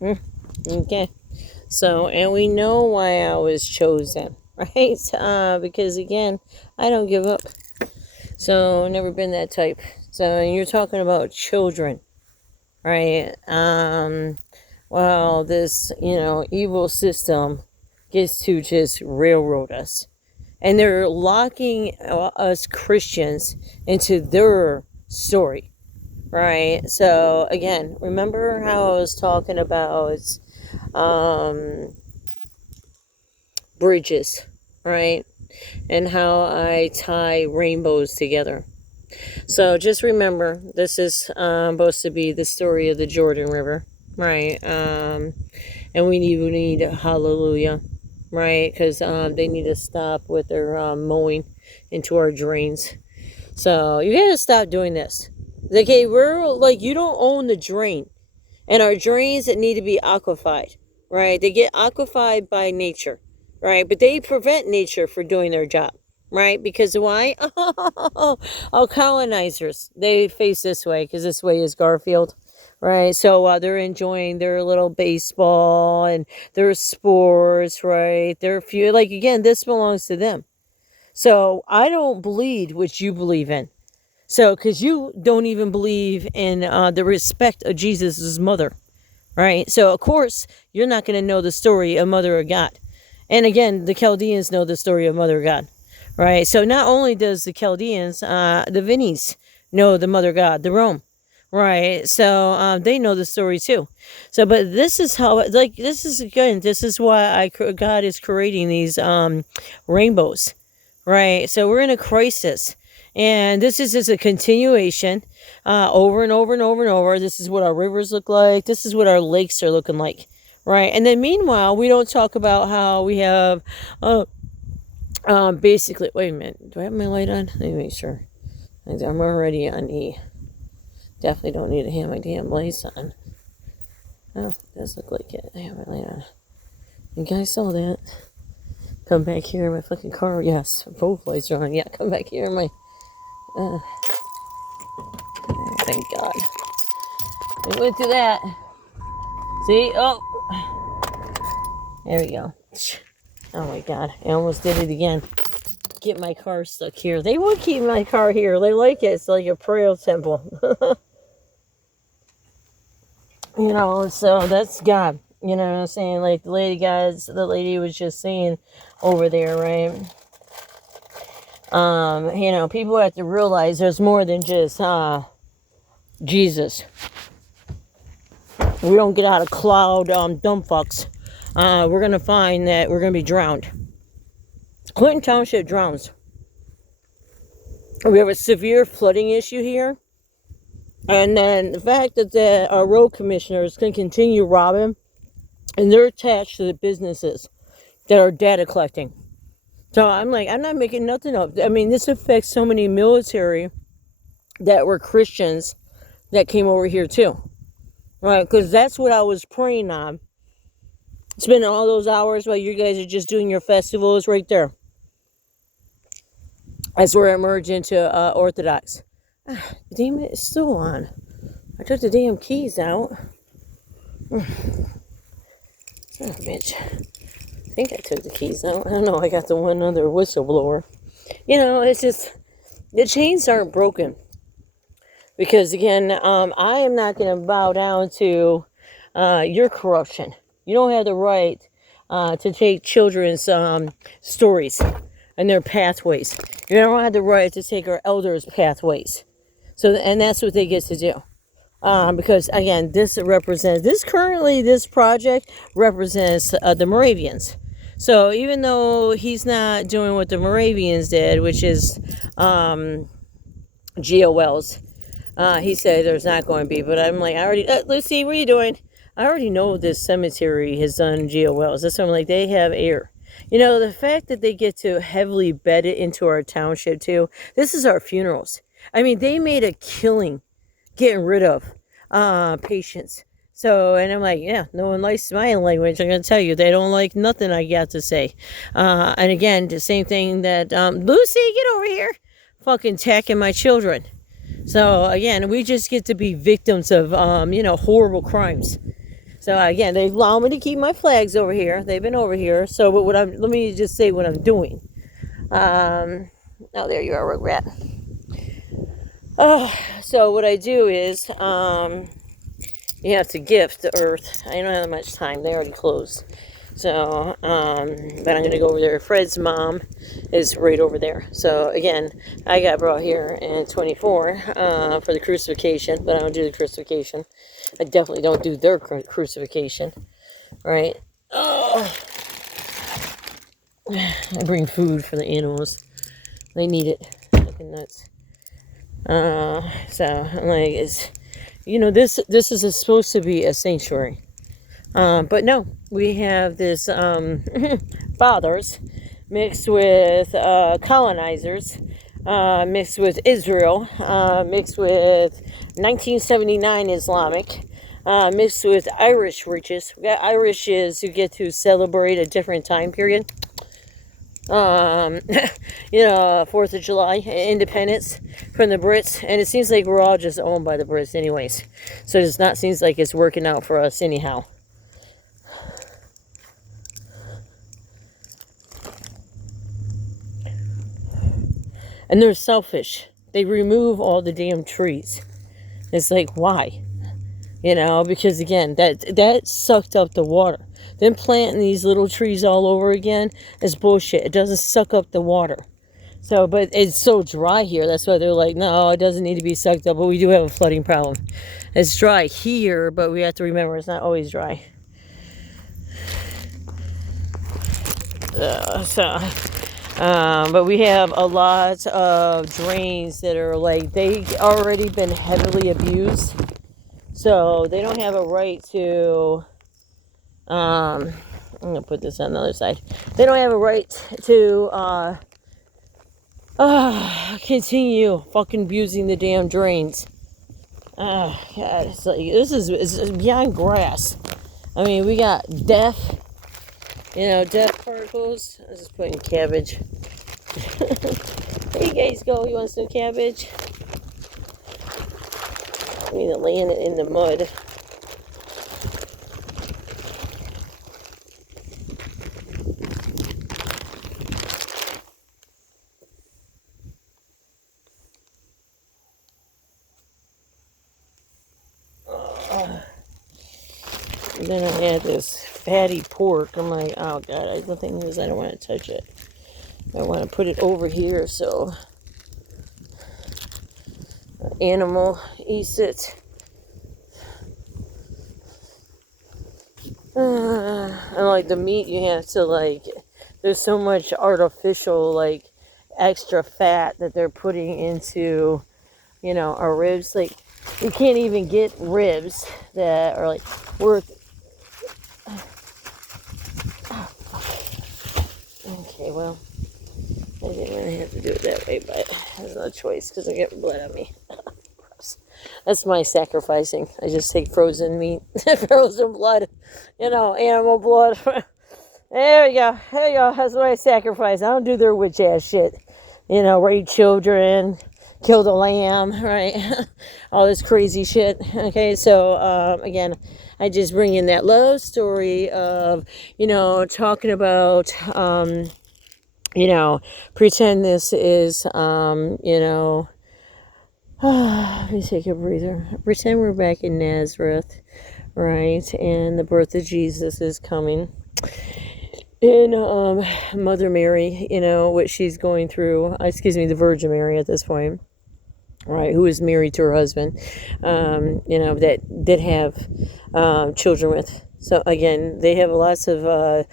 Okay. So, and we know why I was chosen, right? Because again, I don't give up. So, never been that type. So, you're talking about children, right? Well, this, evil system gets to just railroad us. And they're locking us Christians into their story, right? So, again, remember how I was talking about bridges, right? And how I tie rainbows together. So just remember, this is supposed to be the story of the Jordan River, right? And we need a hallelujah, right? Because they need to stop with their mowing into our drains. So you gotta stop doing this. Okay, we're like, you don't own the drain, and our drains that need to be occupied, right? They get occupied by nature, right? But they prevent nature from doing their job, right? Because why? Oh, colonizers, they face this way because this way is Garfield, right? So they're enjoying their little baseball and their sports, right? They're few, like, again, this belongs to them. So I don't believe what you believe in. So, because you don't even believe in the respect of Jesus' mother, right? So, of course, you're not going to know the story of Mother of God. And again, the Chaldeans know the story of Mother of God, right? So, not only does the Chaldeans, the Vinnies know the Mother of God, the Rome, right? So, they know the story too. So, but this is how, like, this is why God is creating these rainbows, right? So, we're in a crisis. And this is just a continuation over and over and over and over. This is what our rivers look like. This is what our lakes are looking like, right? And then meanwhile, we don't talk about how we have basically, wait a minute. Do I have my light on? Let me make sure. I'm already on E. Definitely don't need to have my damn lights on. Oh, it does look like it. I have my light on. You guys saw that? Come back here in my fucking car. Yes, both lights are on. Yeah, come back here in my... thank God. We went through that. See? Oh. There we go. Oh my God. I almost did it again. Get my car stuck here. They would keep my car here. They like it. It's like a prayer temple. So that's God. You know what I'm saying? Like the lady was just saying over there, right? People have to realize there's more than just Jesus. We don't get out of cloud dumb fucks. We're going to find that we're going to be drowned. Clinton Township drowns. We have a severe flooding issue here. And then the fact that our road commissioners can continue robbing, and they're attached to the businesses that are data collecting. So I'm like, I'm not making nothing up. I mean, this affects so many military that were Christians that came over here too. Right? Because that's what I was praying on. Spending all those hours while you guys are just doing your festivals right there. That's where I merge into Orthodox. Damn it, it's still on. I took the damn keys out. Oh, bitch. I think I took the keys out. I don't know. I got the one other whistleblower. It's just, the chains aren't broken. Because again, I am not going to bow down to your corruption. You don't have the right to take children's stories and their pathways. You don't have the right to take our elders' pathways. And that's what they get to do. Because again, this project represents the Moravians. So even though he's not doing what the Moravians did, which is GOLs, he said there's not going to be. But I'm like, Lucy, what are you doing? I already know this cemetery has done GOLs. That's why I'm like, they have air. The fact that they get to heavily bed it into our township too. This is our funerals. I mean, they made a killing getting rid of patients. So, and I'm like, yeah, no one likes my language. I'm going to tell you, they don't like nothing I got to say. And again, the same thing that, Lucy, get over here, fucking attacking my children. So, again, we just get to be victims of, horrible crimes. So again, they allow me to keep my flags over here. They've been over here. So, but let me just say what I'm doing. Oh, there you are, Rugrat. So what I do is, you have to gift the earth. I don't have much time. They already closed. So, but I'm going to go over there. Fred's mom is right over there. So, again, I got brought here in 24 for the crucifixion, but I don't do the crucifixion. I definitely don't do their crucifixion, right? Oh. I bring food for the animals. They need it. Fucking nuts. So, I'm like, this is supposed to be a sanctuary. But no, we have this fathers mixed with colonizers, mixed with Israel, mixed with 1979 Islamic, mixed with Irish riches. We got Irishes who get to celebrate a different time period. 4th of July, independence from the Brits, and it seems like we're all just owned by the Brits anyways. So it does not seem like it's working out for us anyhow. And they're selfish. They remove all the damn trees. It's like, why? Because again, that sucked up the water. Them planting these little trees all over again is bullshit. It doesn't suck up the water. So, but it's so dry here. That's why they're like, no, it doesn't need to be sucked up. But we do have a flooding problem. It's dry here, but we have to remember it's not always dry. But we have a lot of drains that are like, they already been heavily abused. So they don't have a right to, I'm going to put this on the other side. They don't have a right to continue fucking abusing the damn drains. Oh, God, it's like, it's beyond grass. I mean, we got death. Death particles. I was just putting cabbage. There you guys go. You want some cabbage? I mean, laying it in the mud. And then I had this fatty pork. I'm like, oh God, the thing is, I don't want to touch it. I want to put it over here so an animal eats it. And like the meat, you have to there's so much artificial, extra fat that they're putting into, our ribs. Like, you can't even get ribs that are worth. Okay, well, I didn't really have to do it that way, but there's no choice because I get blood on me. That's my sacrificing. I just take frozen meat, frozen blood, animal blood. There you go. There you go. That's what I sacrifice. I don't do their witch ass shit. Rape children, kill the lamb, right? All this crazy shit. Okay, so again, I just bring in that love story of, talking about, pretend this is, let me take a breather. Pretend we're back in Nazareth, right? And the birth of Jesus is coming. And Mother Mary, what she's going through, the Virgin Mary at this point, right, who is married to her husband, that did have children with. So again, they have lots of,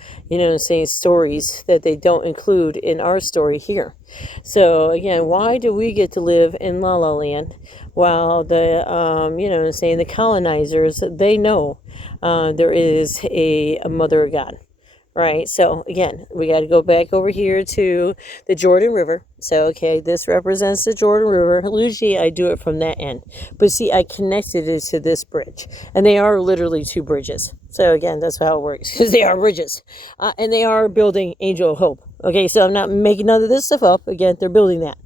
stories that they don't include in our story here. So again, why do we get to live in La La Land while the, the colonizers, they know there is a mother of God. Right, so again, we got to go back over here to the Jordan River. So, okay, this represents the Jordan River. Usually I do it from that end. But see, I connected it to this bridge. And they are literally two bridges. So, again, that's how it works. Because they are bridges. And they are building Angel of Hope. Okay, so I'm not making none of this stuff up. Again, they're building that.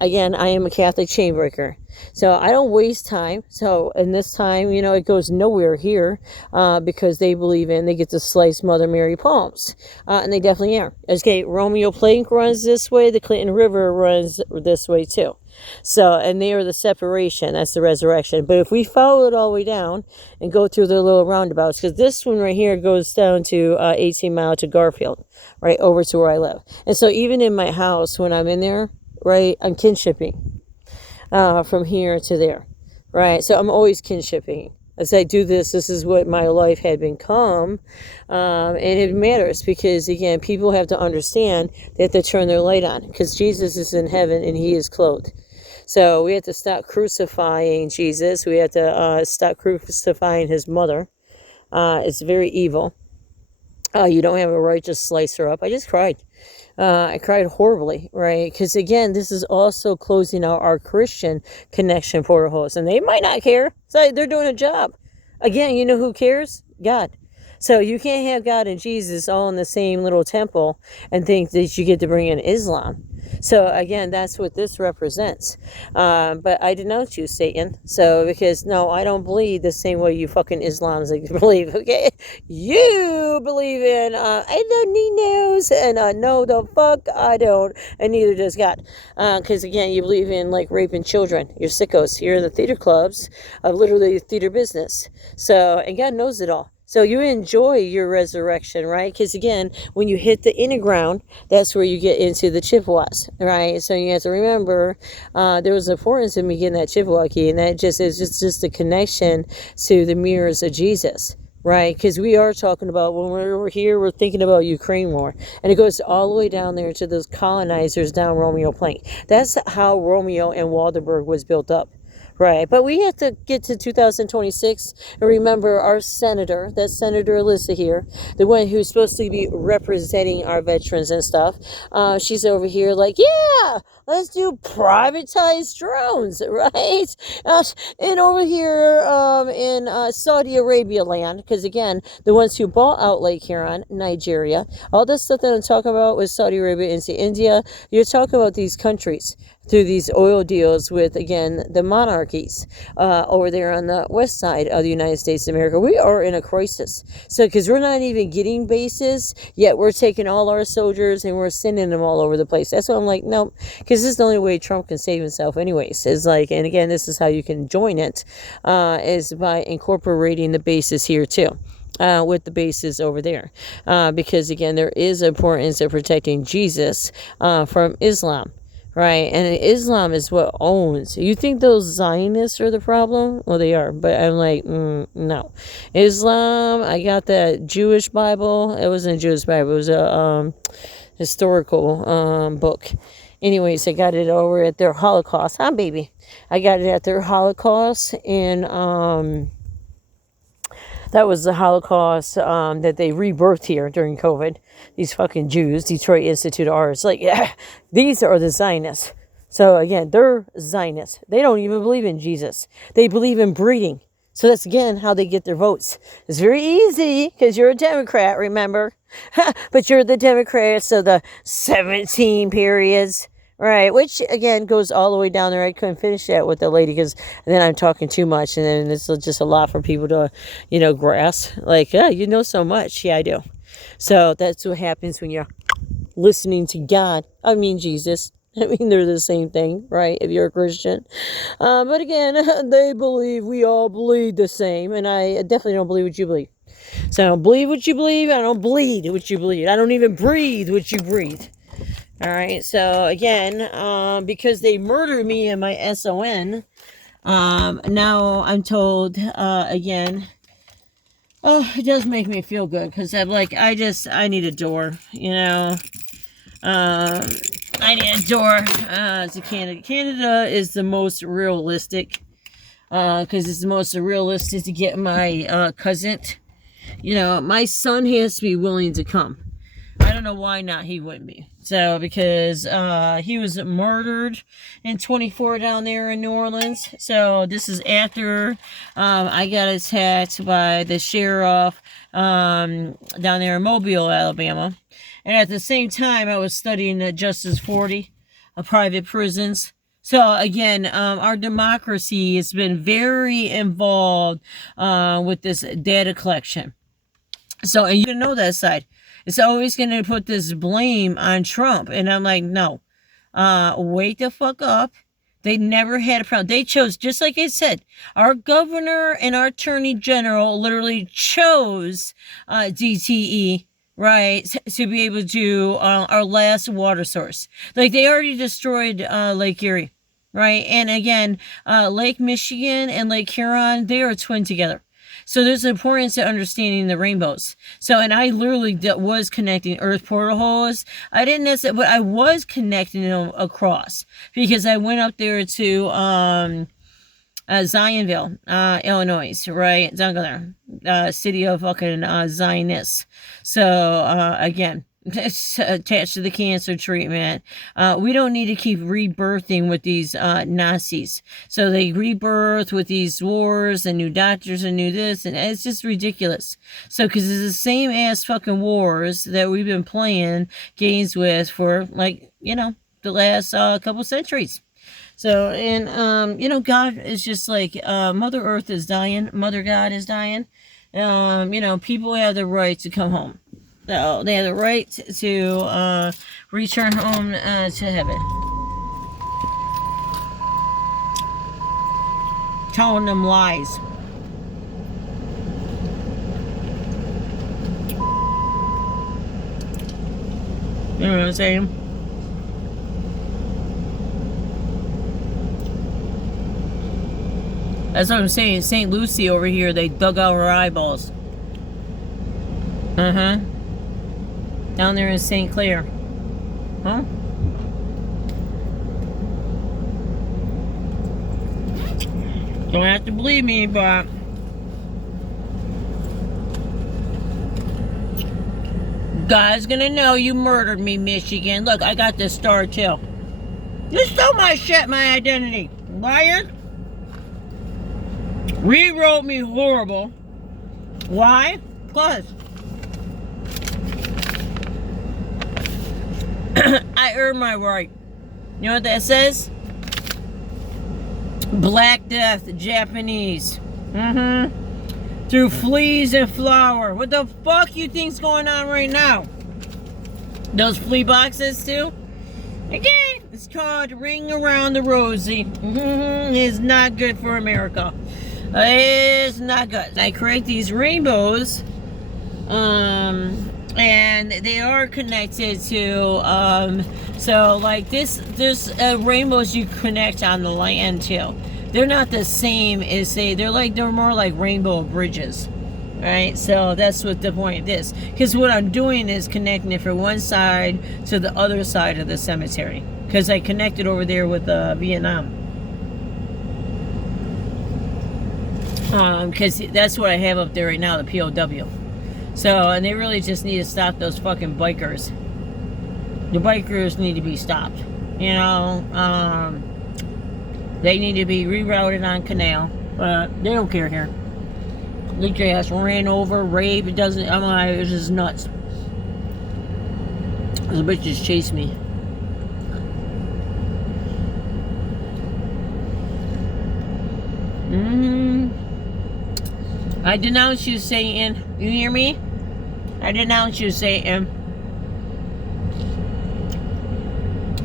Again, I am a Catholic chain breaker. So I don't waste time. So in this time, it goes nowhere here, because they get to slice Mother Mary palms, and they definitely are. Okay, Romeo Plank runs this way. The Clinton River runs this way too. So, and they are the separation. That's the resurrection. But if we follow it all the way down and go through the little roundabouts, because this one right here goes down to 18 Mile to Garfield, right over to where I live. And so even in my house, when I'm in there, right, I'm kinshipping from here to there, right? So I'm always kinshipping. As I do this is what my life had become. And it matters because, again, people have to understand they have to turn their light on because Jesus is in heaven and he is clothed. So we have to stop crucifying Jesus. We have to stop crucifying his mother. It's very evil. You don't have a right to slice her up. I just cried. I cried horribly, right? Because, again, this is also closing out our Christian connection portals. And they might not care. So they're doing a job. Again, you know who cares? God. So you can't have God and Jesus all in the same little temple and think that you get to bring in Islam. So again, that's what this represents. But I denounce you, Satan. So because no, I don't believe the same way you fucking Islams believe. Okay, you believe in I don't need news, and no, the fuck I don't, and neither does God. Because again, you believe in like raping children. You're sickos. You're in the theater clubs of literally theater business. So and God knows it all. So you enjoy your resurrection, right? Because again, when you hit the inner ground, that's where you get into the Chippewas, right? So you have to remember there was importance in me getting that Chippewa key, and that just is just the connection to the mirrors of Jesus, right? Because we are talking about, when we're here, we're thinking about Ukraine war, and it goes all the way down there to those colonizers down Romeo Plank. That's how Romeo and Waldberg was built up. Right, but we have to get to 2026 and remember our senator, that's Senator Alyssa here, the one who's supposed to be representing our veterans and stuff. She's over here like, yeah, let's do privatized drones, right? And over here in Saudi Arabia land, because again, the ones who bought out Lake Huron, Nigeria, all this stuff that I'm talking about with Saudi Arabia into India, you're talking about these countries through these oil deals with, again, the monarchies over there on the west side of the United States of America. We are in a crisis. So, because we're not even getting bases, yet we're taking all our soldiers and we're sending them all over the place. That's why I'm like, no, because this is the only way Trump can save himself anyways. Is like, and again, this is how you can join it, is by incorporating the bases here too. With the bases over there. Because, again, there is importance of protecting Jesus from Islam. Right, and Islam is what owns. You think those Zionists are the problem? Well, they are, but I'm like, no. Islam, I got that Jewish Bible. It wasn't a Jewish Bible. It was a historical book. Anyways, I got it over at their Holocaust. Baby. I got it at their Holocaust, and that was the Holocaust that they rebirthed here during COVID. These fucking Jews, Detroit Institute of Arts. Like, yeah, these are the Zionists. So, again, they're Zionists. They don't even believe in Jesus. They believe in breeding. So that's, again, how they get their votes. It's very easy because you're a Democrat, remember? But you're the Democrats of the 17 periods. Right, which, again, goes all the way down there. I couldn't finish that with the lady because then I'm talking too much, and then it's just a lot for people to, grasp. Like, yeah, you know so much. Yeah, I do. So that's what happens when you're listening to God. I mean, Jesus. I mean, they're the same thing, right, if you're a Christian. But, again, we all believe the same, and I definitely don't believe what you believe. So I don't believe what you believe. I don't bleed what you bleed. I don't even breathe what you breathe. All right, so again, because they murdered me in my SON, now I'm told, again, it does make me feel good, because I'm like, I need a door, I need a door, to Canada. Canada is the most realistic, because it's the most realistic to get my, cousin. My son has to be willing to come. I don't know why not he wouldn't be. So, because he was murdered in 24 down there in New Orleans. So, this is after I got attacked by the sheriff down there in Mobile, Alabama. And at the same time, I was studying at Justice 40, private prisons. So again, our democracy has been very involved with this data collection. So, and you can know that side. It's always going to put this blame on Trump. And I'm like, no, wake the fuck up. They never had a problem. They chose, just like I said, our governor and our attorney general literally chose DTE, right, to be able to our last water source. Like, they already destroyed Lake Erie, right? And again, Lake Michigan and Lake Huron, they are twin together. So there's an importance to understanding the rainbows. So, and I literally was connecting earth portals. I didn't necessarily, but I was connecting them across because I went up there to Zionville, Illinois, right? Down there, city of fucking Zionists. So again, it's attached to the cancer treatment. We don't need to keep rebirthing with these Nazis. So they rebirth with these wars and new doctors and new this, and it's just ridiculous. So because it's the same ass fucking wars that we've been playing games with for, like, you know, the last couple centuries. So, and you know, God is just like Mother Earth is dying, Mother God is dying. You know, people have the right to come home. So they have the right to return home to heaven. Telling them lies. You know what I'm saying? That's what I'm saying. St. Lucie over here, they dug out her eyeballs. Down there in St. Clair. Huh? Don't have to believe me, but God's gonna know you murdered me, Michigan. Look, I got this star too. You stole my shit, my identity. Liar. Rewrote me horrible. Why? Because I earned my right. You know what that says? Black Death, Japanese. Through fleas and flour. What the fuck you think's going on right now? Those flea boxes too? Again, it's called Ring Around the Rosie. It's not good for America. It's not good. I create these rainbows. And they are connected to, so like there's rainbows you connect on the land too. They're not the same as they're more like rainbow bridges, right? So that's what the point is. Because what I'm doing is connecting it from one side to the other side of the cemetery. Because I connected over there with Vietnam. Because that's what I have up there right now, the POW. So, and they really just need to stop those fucking bikers. The bikers need to be stopped. You know, they need to be rerouted on canal. But they don't care here. The ass ran over, raped, it doesn't, I'm like, it's just nuts. The bitch just chased me. I denounce you, Satan. You hear me? I denounce you, Satan.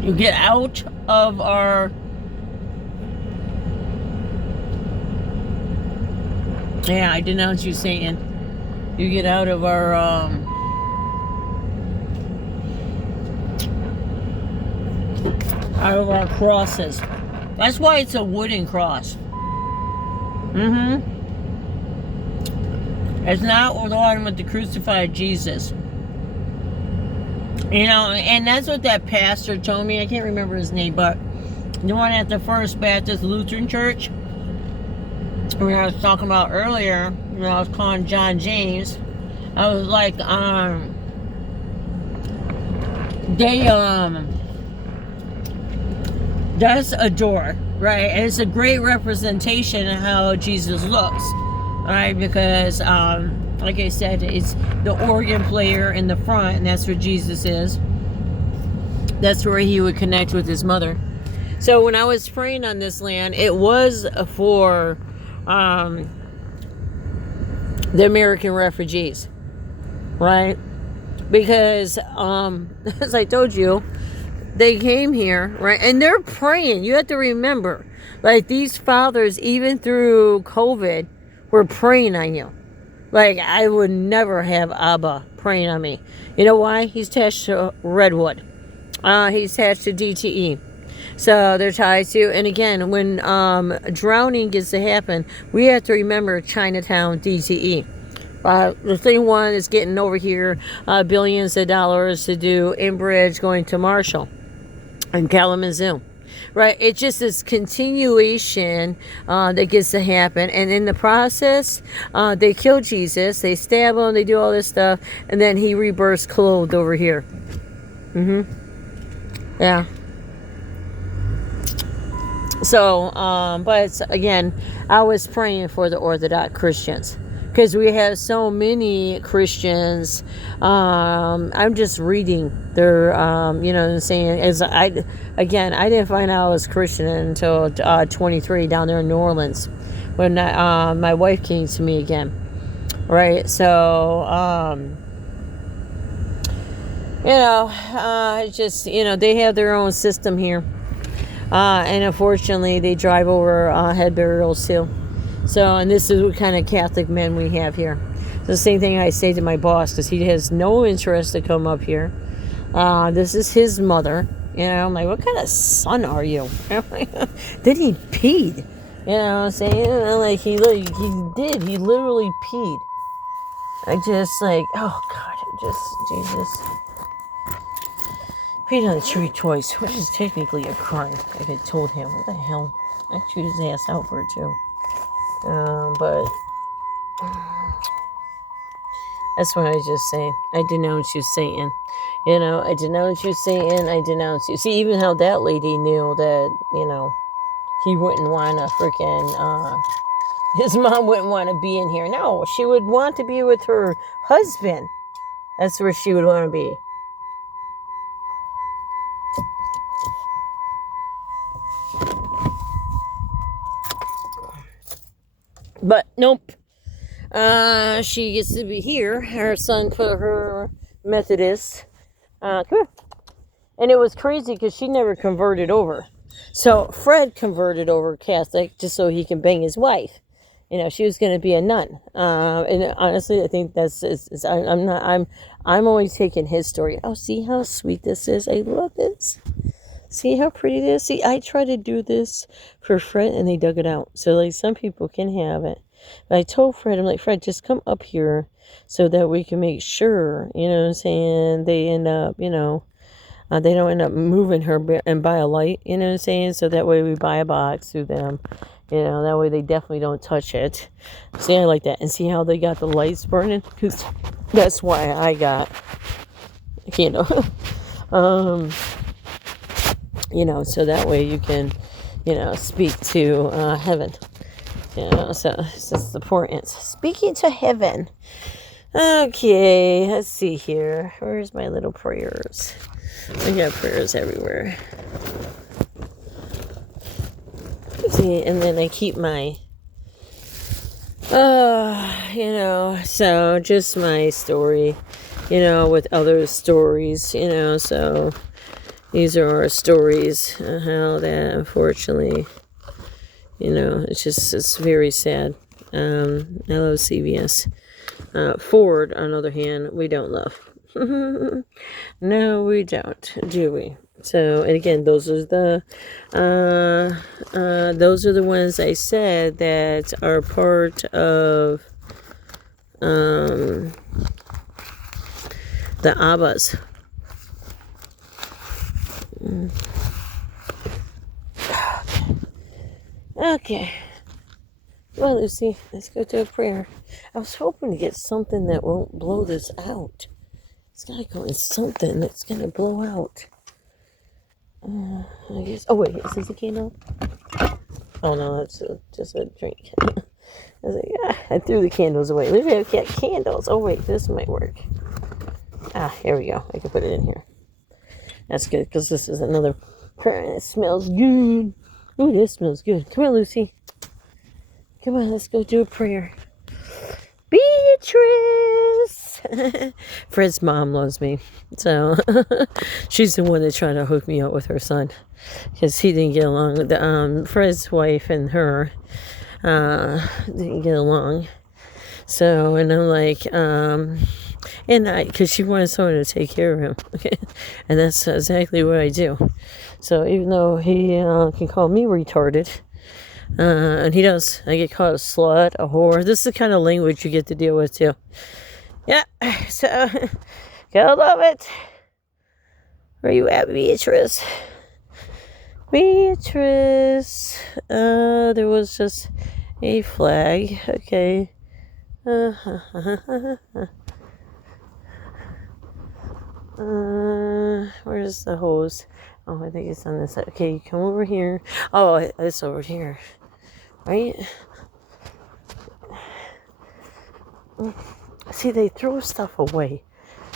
You get out of our... Yeah, I denounce you, Satan. You get out of our, out of our crosses. That's why it's a wooden cross. It's not the one with the crucified Jesus. You know, and that's what that pastor told me. I can't remember his name, but the one at the First Baptist Lutheran Church, when I was talking about earlier, when I was calling John James, I was like, that's a door, right? And it's a great representation of how Jesus looks. Alright, because, like I said, it's the organ player in the front, and that's where Jesus is. That's where he would connect with his mother. So when I was praying on this land, it was for the American refugees, right? Because as I told you, they came here, right? And they're praying. You have to remember, like, these fathers, even through COVID, were praying on you. Like, I would never have Abba praying on me. You know why? He's attached to Redwood. He's attached to DTE. So they're tied to, and again, when drowning gets to happen, we have to remember Chinatown, DTE. The thing one is getting over here billions of dollars to do Enbridge going to Marshall and Kalamazoo. Right? It's just this continuation that gets to happen. And in the process, they kill Jesus, they stab him, they do all this stuff, and then he rebirths clothed over here. Yeah. So, but again, I was praying for the Orthodox Christians. Because we have so many Christians. I'm just reading their, you know what I'm saying? I didn't find out I was Christian until 23 down there in New Orleans. When my wife came to me again. Right? So, you know, just, you know, they have their own system here. And unfortunately, they drive over head burials too. So, and this is what kind of Catholic men we have here. The same thing I say to my boss, because he has no interest to come up here. This is his mother. You know, I'm like, what kind of son are you? Then he peed. You know what I'm saying? Like, he did. He literally peed. I just like, oh God, Jesus. Peed on the tree twice, which is technically a crime. Like I told him, what the hell? I chewed his ass out for it too. But that's what I was just saying. I denounce you, Satan. You know, I denounce you, Satan. I denounce you. See, even how that lady knew that, you know, he wouldn't want to freaking, his mom wouldn't want to be in here. No, she would want to be with her husband. That's where she would want to be. But nope. She gets to be here. Her son put her Methodist. Come here. And it was crazy because she never converted over. So Fred converted over Catholic just so he can bang his wife. You know, she was going to be a nun. And honestly, I think I'm always taking his story. Oh, see how sweet this is. I love this. See how pretty it is? See, I try to do this for Fred and they dug it out. So, like, some people can have it. But I told Fred, I'm like, Fred, just come up here so that we can make sure, you know what I'm saying, they end up, you know, they don't end up moving her and buy a light, you know what I'm saying? So that way we buy a box through them. You know, that way they definitely don't touch it. See, I like that. And see how they got the lights burning? Because that's why I got, you know, you know, so that way you can, you know, speak to heaven. You know, so it's important. Speaking to heaven. Okay, let's see here. Where's my little prayers? I got prayers everywhere. See, and then I keep my, you know, so just my story, you know, with other stories, you know, so these are our stories, how that, unfortunately, you know, it's very sad. I love CVS. Ford, on the other hand, we don't love. No, we don't, do we? So, and again, those are the ones I said that are part of the Abbas. Okay. Well, Lucy, let's go to a prayer. I was hoping to get something that won't blow this out. It's got to go in something that's going to blow out. I guess. Oh, wait. Is this a candle? Oh, no. That's just a drink. I was like, I threw the candles away. Look at that candles. Oh, wait. This might work. Here we go. I can put it in here. That's good because this is another It smells good. Ooh, this smells good. Come on, Lucy. Come on, let's go do a prayer. Beatrice! Fred's mom loves me. So, she's the one that tried to hook me up with her son. Because he didn't get along with Fred's wife and her. Didn't get along. So, and I'm like, because she wanted someone to take care of him. Okay? And that's exactly what I do. So, even though he can call me retarded, and he does, I get called a slut, a whore. This is the kind of language you get to deal with, too. Yeah, so, gotta love it. Where you at, Beatrice? Beatrice. There was just a flag. Okay. Where's the hose? Oh, I think it's on this side. Okay, come over here. Oh, it's over here. Right? See, they throw stuff away.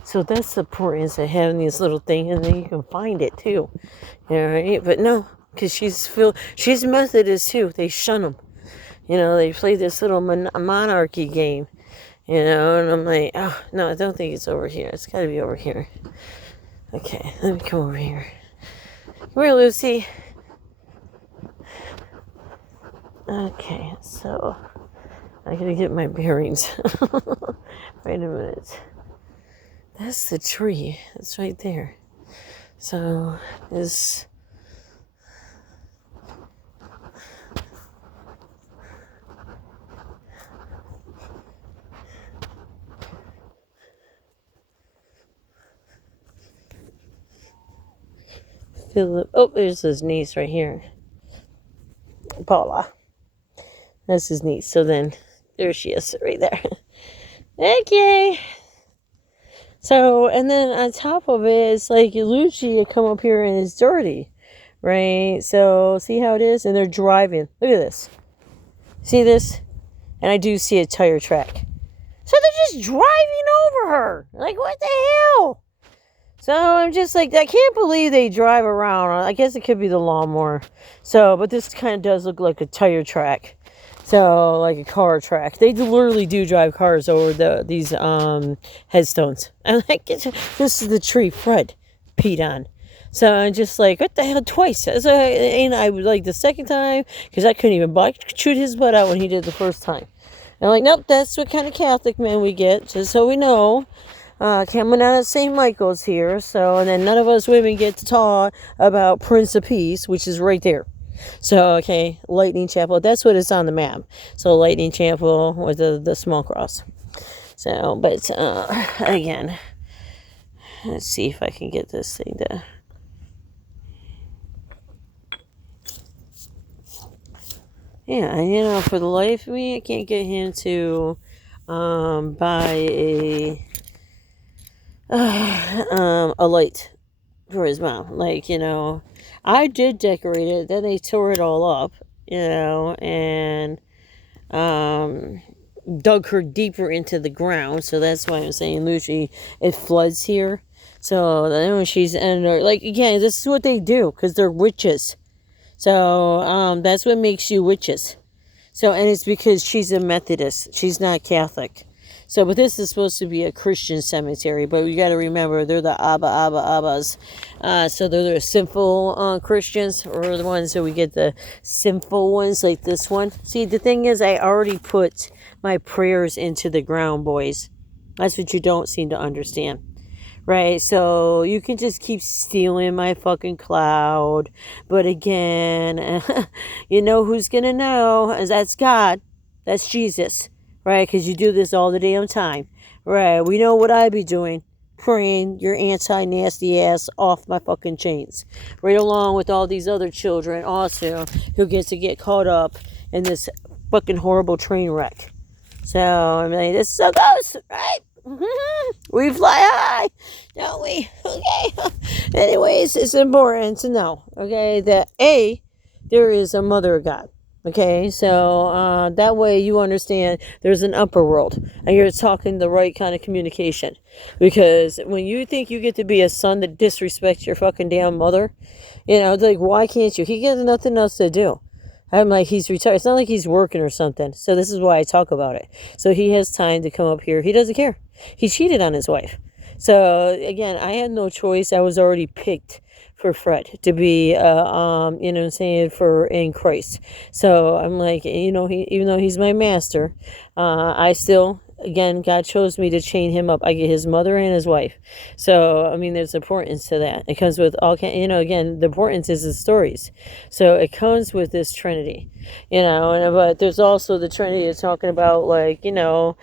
So that's the importance of having these little things, and then you can find it too. Right? But no, because she's Methodist too. They shun them. They play this little monarchy game. And I'm like, oh, no, I don't think it's over here. It's got to be over here. Okay, let me come over here. Come here, Lucy. Okay, so I gotta get my bearings. Wait a minute. That's the tree. It's right there. So, Philip. Oh, there's his niece right here. Paula. That's his niece. So then, there she is, right there. Okay. So, and then on top of it, it's like Lucy had come up here and it's dirty, right? So, see how it is? And they're driving. Look at this. See this? And I do see a tire track. So they're just driving over her. Like, what the hell? So I'm just like, I can't believe they drive around. I guess it could be the lawnmower. So, but this kind of does look like a tire track. So, like a car track. They literally do drive cars over these headstones. I'm like, this is the tree Fred peed on. So I'm just like, what the hell, twice? So, and I was like, the second time, because I couldn't even shoot his butt out when he did the first time. And I'm like, nope, that's what kind of Catholic man we get, just so we know. Coming out of St. Michael's here. So, and then none of us women get to talk about Prince of Peace, which is right there. So, okay, Lightning Chapel. That's what it's on the map. So, Lightning Chapel with the small cross. So, but, again, let's see if I can get this thing to... Yeah, and, for the life of me, I can't get him to buy a light for his mom. Like, I did decorate it, then they tore it all up, and dug her deeper into the ground. So that's why I'm saying, Lucy, it floods here. So then when she's under, like, again, this is what they do, because they're witches. So that's what makes you witches. So, and it's because she's a Methodist. She's not Catholic. So, but this is supposed to be a Christian cemetery. But you got to remember, they're the Abbas. So they're the sinful Christians, or the ones that we get the sinful ones, like this one. See, the thing is, I already put my prayers into the ground, boys. That's what you don't seem to understand. Right, so you can just keep stealing my fucking cloud. But again, you know who's going to know? That's God. That's Jesus. Right, because you do this all the damn time. Right, we know what I be doing. Praying your anti-nasty ass off my fucking chains. Right along with all these other children also who get to get caught up in this fucking horrible train wreck. So, I'm like, this is so close, right? We fly high, don't we? Okay. Anyways, it's important to know, okay, that there is a mother of God. Okay, so that way you understand there's an upper world and you're talking the right kind of communication. Because when you think you get to be a son that disrespects your fucking damn mother, it's like, why can't you? He has nothing else to do. I'm like, he's retired. It's not like he's working or something. So this is why I talk about it. So he has time to come up here. He doesn't care. He cheated on his wife. So again, I had no choice. I was already picked for Fred to be, for in Christ. So I'm like, even though he's my master, I still, again, God chose me to chain him up. I get his mother and his wife. So, I mean, there's importance to that. It comes with all, again, the importance is the stories. So it comes with this Trinity, but there's also the Trinity is talking about, like, the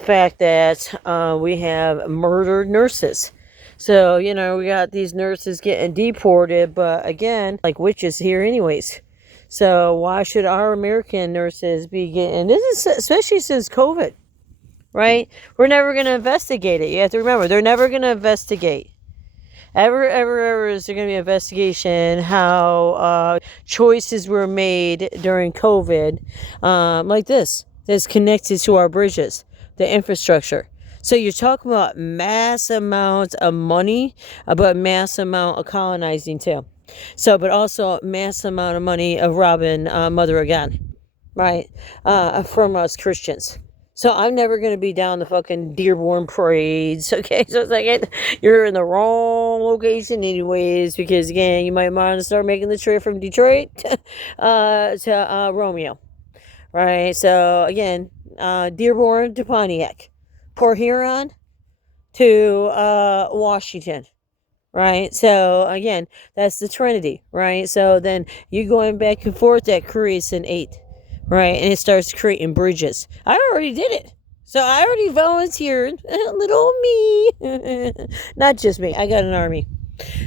fact that we have murdered nurses. So, we got these nurses getting deported, but again, like witches here anyways. So why should our American nurses be getting, this is especially since COVID, right? We're never going to investigate it. You have to remember, they're never going to investigate. Ever is there going to be an investigation how choices were made during COVID, like this, that's connected to our bridges, the infrastructure. So you're talking about mass amounts of money, but mass amount of colonizing too. So, but also mass amount of money of robbing Mother of God, right? From us Christians. So I'm never going to be down the fucking Dearborn parades, okay? So it's like, you're in the wrong location anyways, because again, you might want to start making the trip from Detroit to Romeo, right? So again, Dearborn to Pontiac. Port Huron to Washington, right? So again, that's the Trinity, right? So then you going back and forth, that creates an 8, right? And it starts creating bridges. I already did it. So I already volunteered. Little me. Not just me. I got an army.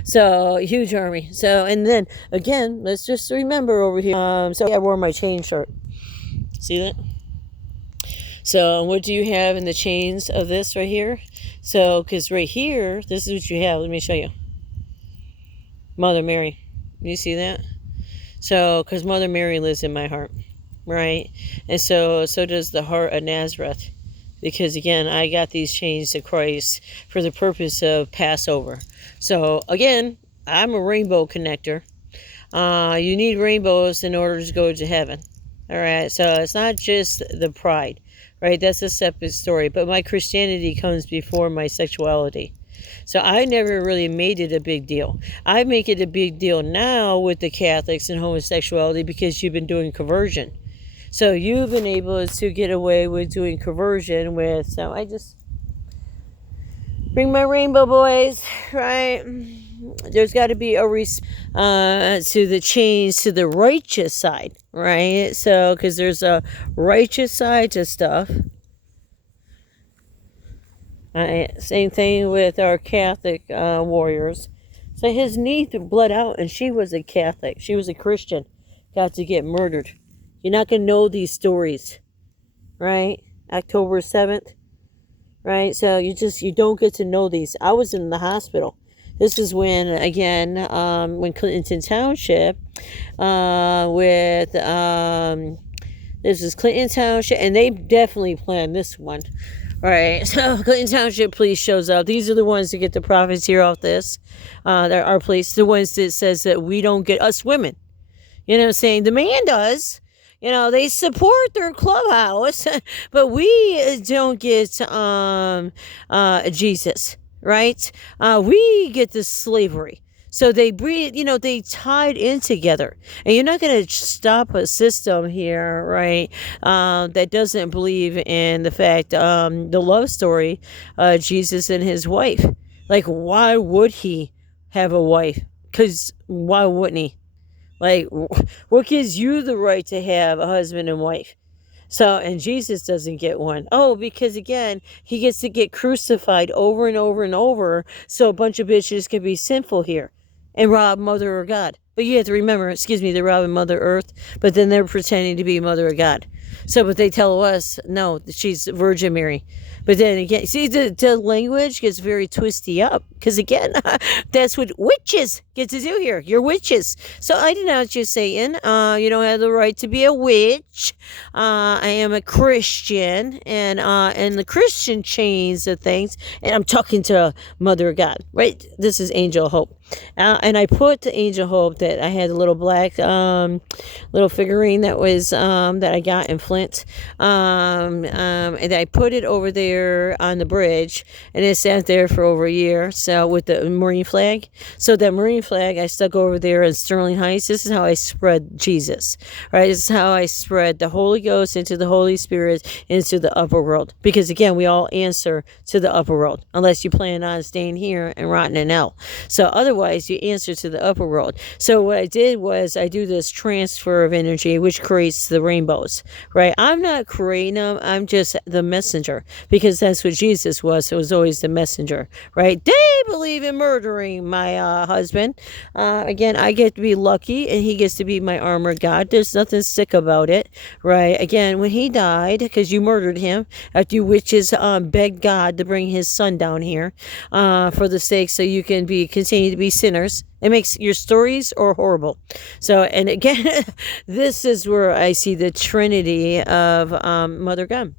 So, huge army. So, and then, again, let's just remember over here. So I wore my chain shirt. See that? So what do you have in the chains of this right here? So, because right here, this is what you have. Let me show you. Mother Mary. You see that? So, because Mother Mary lives in my heart, right? And so does the heart of Nazareth. Because, again, I got these chains to Christ for the purpose of Passover. So, again, I'm a rainbow connector. You need rainbows in order to go to heaven. All right? So, it's not just the pride. Right, that's a separate story. But my Christianity comes before my sexuality. So I never really made it a big deal. I make it a big deal now with the Catholics and homosexuality because you've been doing conversion. So you've been able to get away with doing conversion with, so I just bring my rainbow boys, right? There's got to be a to the change to the righteous side, right? So, because there's a righteous side to stuff. Same thing with our Catholic warriors. So his knee bled out, and she was a Catholic. She was a Christian. Got to get murdered. You're not going to know these stories, right? October 7th, right? So you don't get to know these. I was in the hospital. This is when, again, when Clinton Township, this is Clinton Township, and they definitely planned this one. All right, so Clinton Township police shows up. These are the ones that get the profiteer off this. They're our police, the ones that says that we don't get, us women. Saying the man does. They support their clubhouse, but we don't get Jesus. Right? We get the slavery. So they breed, they tied in together. And you're not going to stop a system here, right, that doesn't believe in the fact, the love story, Jesus and his wife. Like, why would he have a wife? Because why wouldn't he? Like, what gives you the right to have a husband and wife? So, and Jesus doesn't get one. Oh, because again, he gets to get crucified over and over and over, so a bunch of bitches can be sinful here and rob Mother of God. But you have to remember, they're robbing Mother Earth, but then they're pretending to be Mother of God. So, but they tell us, no, she's Virgin Mary. But then again, see, the language gets very twisty up. Because again, that's what witches get to do here. You're witches. So I denounce you, Satan. You don't have the right to be a witch. I am a Christian. And the Christian chains of things. And I'm talking to Mother of God. Right? This is Angel Hope. And I put the Angel Hope that I had a little black little figurine that was that I got in Flint. And I put it over there on the bridge, and it sat there for over a year. So with the Marine flag, so that Marine flag I stuck over there in Sterling Heights. This is how I spread Jesus, right? This is how I spread the Holy Ghost into the Holy Spirit into the upper world. Because again, we all answer to the upper world, unless you plan on staying here and rotting in hell. So otherwise, you answer to the upper world. So what I did was I do this transfer of energy, which creates the rainbows, right? I'm not creating them. I'm just the messenger, because that's what Jesus was. It was always the messenger, right? They believe in murdering my husband. Again, I get to be lucky, and he gets to be my armored God. There's nothing sick about it, right? Again, when he died, because you murdered him, after you witches begged God to bring his son down here for the sake so you can continue to be sinners. It makes your stories are horrible. So, and again, this is where I see the Trinity of Mother God,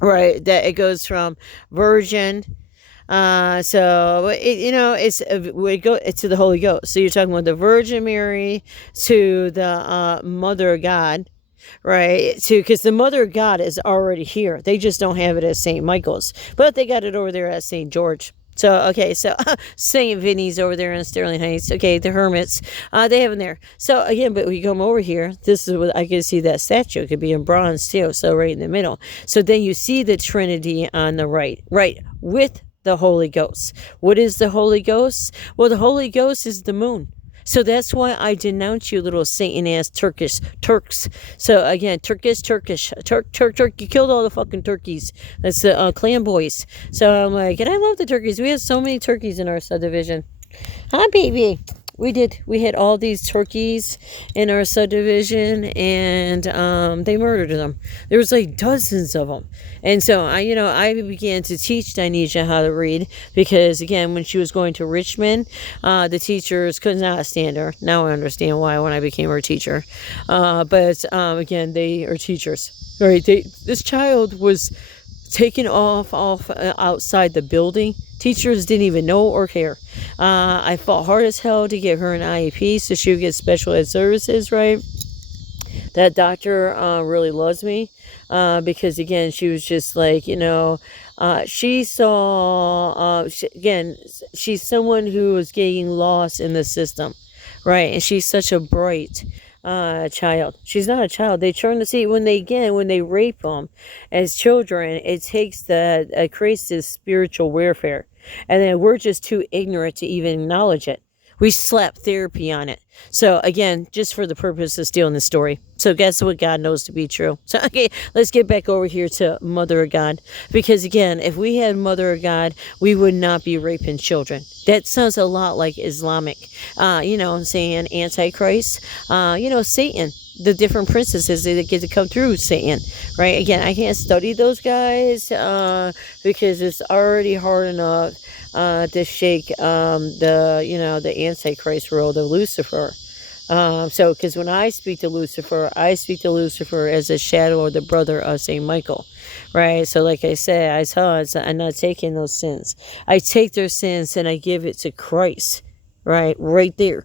right? That it goes from virgin. So it's to the Holy Ghost. So you're talking about the Virgin Mary to the Mother of God. Right, because the Mother of God is already here. They just don't have it as St. Michael's, but they got it over there as St. George. So, okay, so St. Vinny's over there in Sterling Heights. Okay, the hermits, they have them there. So, again, but we come over here. This is what I can see that statue. It could be in bronze, too, so right in the middle. So then you see the Trinity on the right, with the Holy Ghost. What is the Holy Ghost? Well, the Holy Ghost is the moon. So that's why I denounce you little Satan-ass Turks. So again, Turk. You killed all the fucking turkeys. That's the clan boys. So I'm like, and I love the turkeys. We have so many turkeys in our subdivision. Huh, baby? We did. We had all these turkeys in our subdivision, and they murdered them. There was like dozens of them. And so I began to teach Dionysia how to read, because again, when she was going to Richmond, the teachers could not stand her. Now I understand why when I became her teacher. But again, they are teachers, right? This child was taken off outside the building. Teachers didn't even know or care. I fought hard as hell to get her an IEP so she would get special ed services, right? That doctor really loves me because, again, she was just like, she saw, she's someone who was getting lost in the system, right? And she's such a bright child. She's not a child. They turn to see when they rape them as children, it creates this spiritual warfare. And then we're just too ignorant to even acknowledge it. We slap therapy on it. So again, just for the purpose of stealing the story. So that's what God knows to be true. So okay, let's get back over here to Mother of God. Because again, if we had Mother of God, we would not be raping children. That sounds a lot like Islamic. Saying Antichrist. Satan. The different princesses that get to come through Satan, right? Again, I can't study those guys because it's already hard enough to shake the Antichrist world of Lucifer. Because when I speak to Lucifer as a shadow or the brother of Saint Michael, right? So, like I said, I'm not taking those sins. I take their sins and I give it to Christ, right there.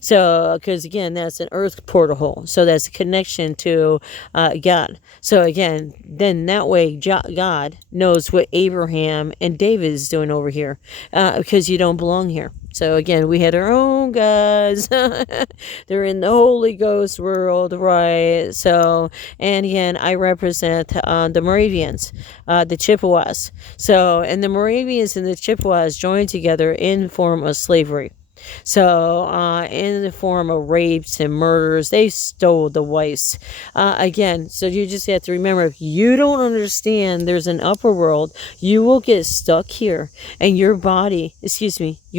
So, because again, that's an earth portal. So that's a connection to God. So again, then that way God knows what Abraham and David is doing over here because you don't belong here. So again, we had our own gods. They're in the Holy Ghost world, right? So, and again, I represent the Moravians, the Chippewas. So, and the Moravians and the Chippewas joined together in form of slavery. So, in the form of rapes and murders, they stole the wives. Again, so you just have to remember, if you don't understand there's an upper world, you will get stuck here. And your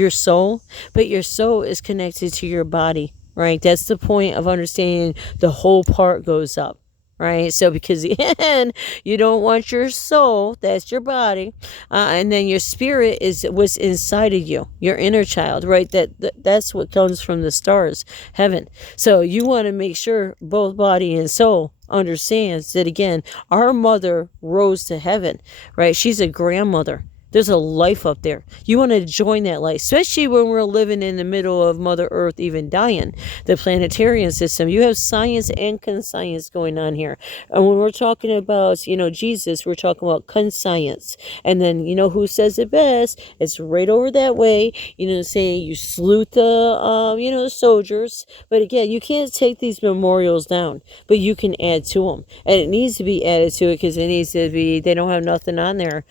soul, but your soul is connected to your body, right? That's the point of understanding the whole part goes up. right? So because again, you don't want your soul, that's your body, and then your spirit is what's inside of you, your inner child, right? That's what comes from the stars, heaven. So you want to make sure both body and soul understands that, again, our mother rose to heaven, right? She's a grandmother. There's a life up there. You want to join that life, especially when we're living in the middle of Mother Earth even dying, the planetarian system. You have science and conscience going on here. And when we're talking about, Jesus, we're talking about conscience. And then, who says it best? It's right over that way. Saying you salute the soldiers. But again, you can't take these memorials down, but you can add to them. And it needs to be added to it because it needs to be, they don't have nothing on there.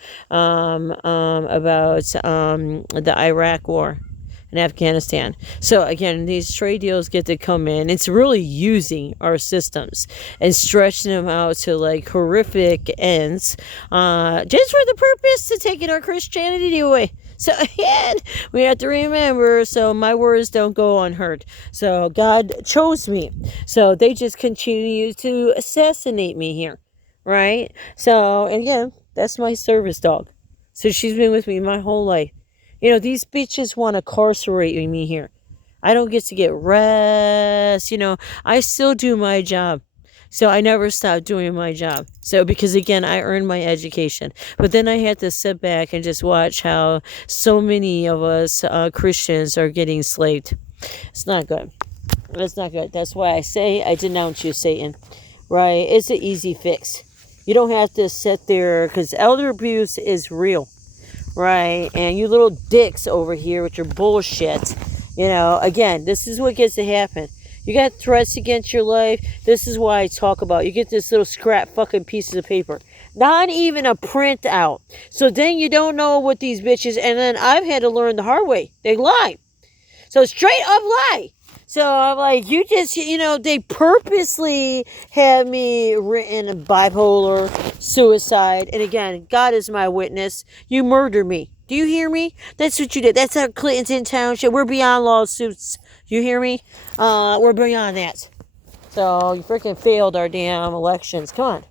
About the Iraq war in Afghanistan. So again, these trade deals get to come in. It's really using our systems and stretching them out to like horrific ends, just for the purpose to taking our Christianity away. So again, we have to remember, so my words don't go unheard. So God chose me. So they just continue to assassinate me here, right? So again, that's my service dog. So she's been with me my whole life. These bitches want to incarcerate me here. I don't get to get rest. I still do my job. So I never stop doing my job. So because, again, I earned my education. But then I had to sit back and just watch how so many of us Christians are getting slaved. It's not good. It's not good. That's why I say I denounce you, Satan. Right? It's an easy fix. You don't have to sit there, because elder abuse is real, right? And you little dicks over here with your bullshit, again, this is what gets to happen. You got threats against your life. This is why I talk about, you get this little scrap fucking pieces of paper. Not even a printout. So then you don't know what these bitches, and then I've had to learn the hard way. They lie. So straight up lie. So I'm like, you just, they purposely have me written bipolar, suicide. And again, God is my witness. You murdered me. Do you hear me? That's what you did. That's our Clinton Township. We're beyond lawsuits. You hear me? We're beyond that. So you freaking failed our damn elections. Come on.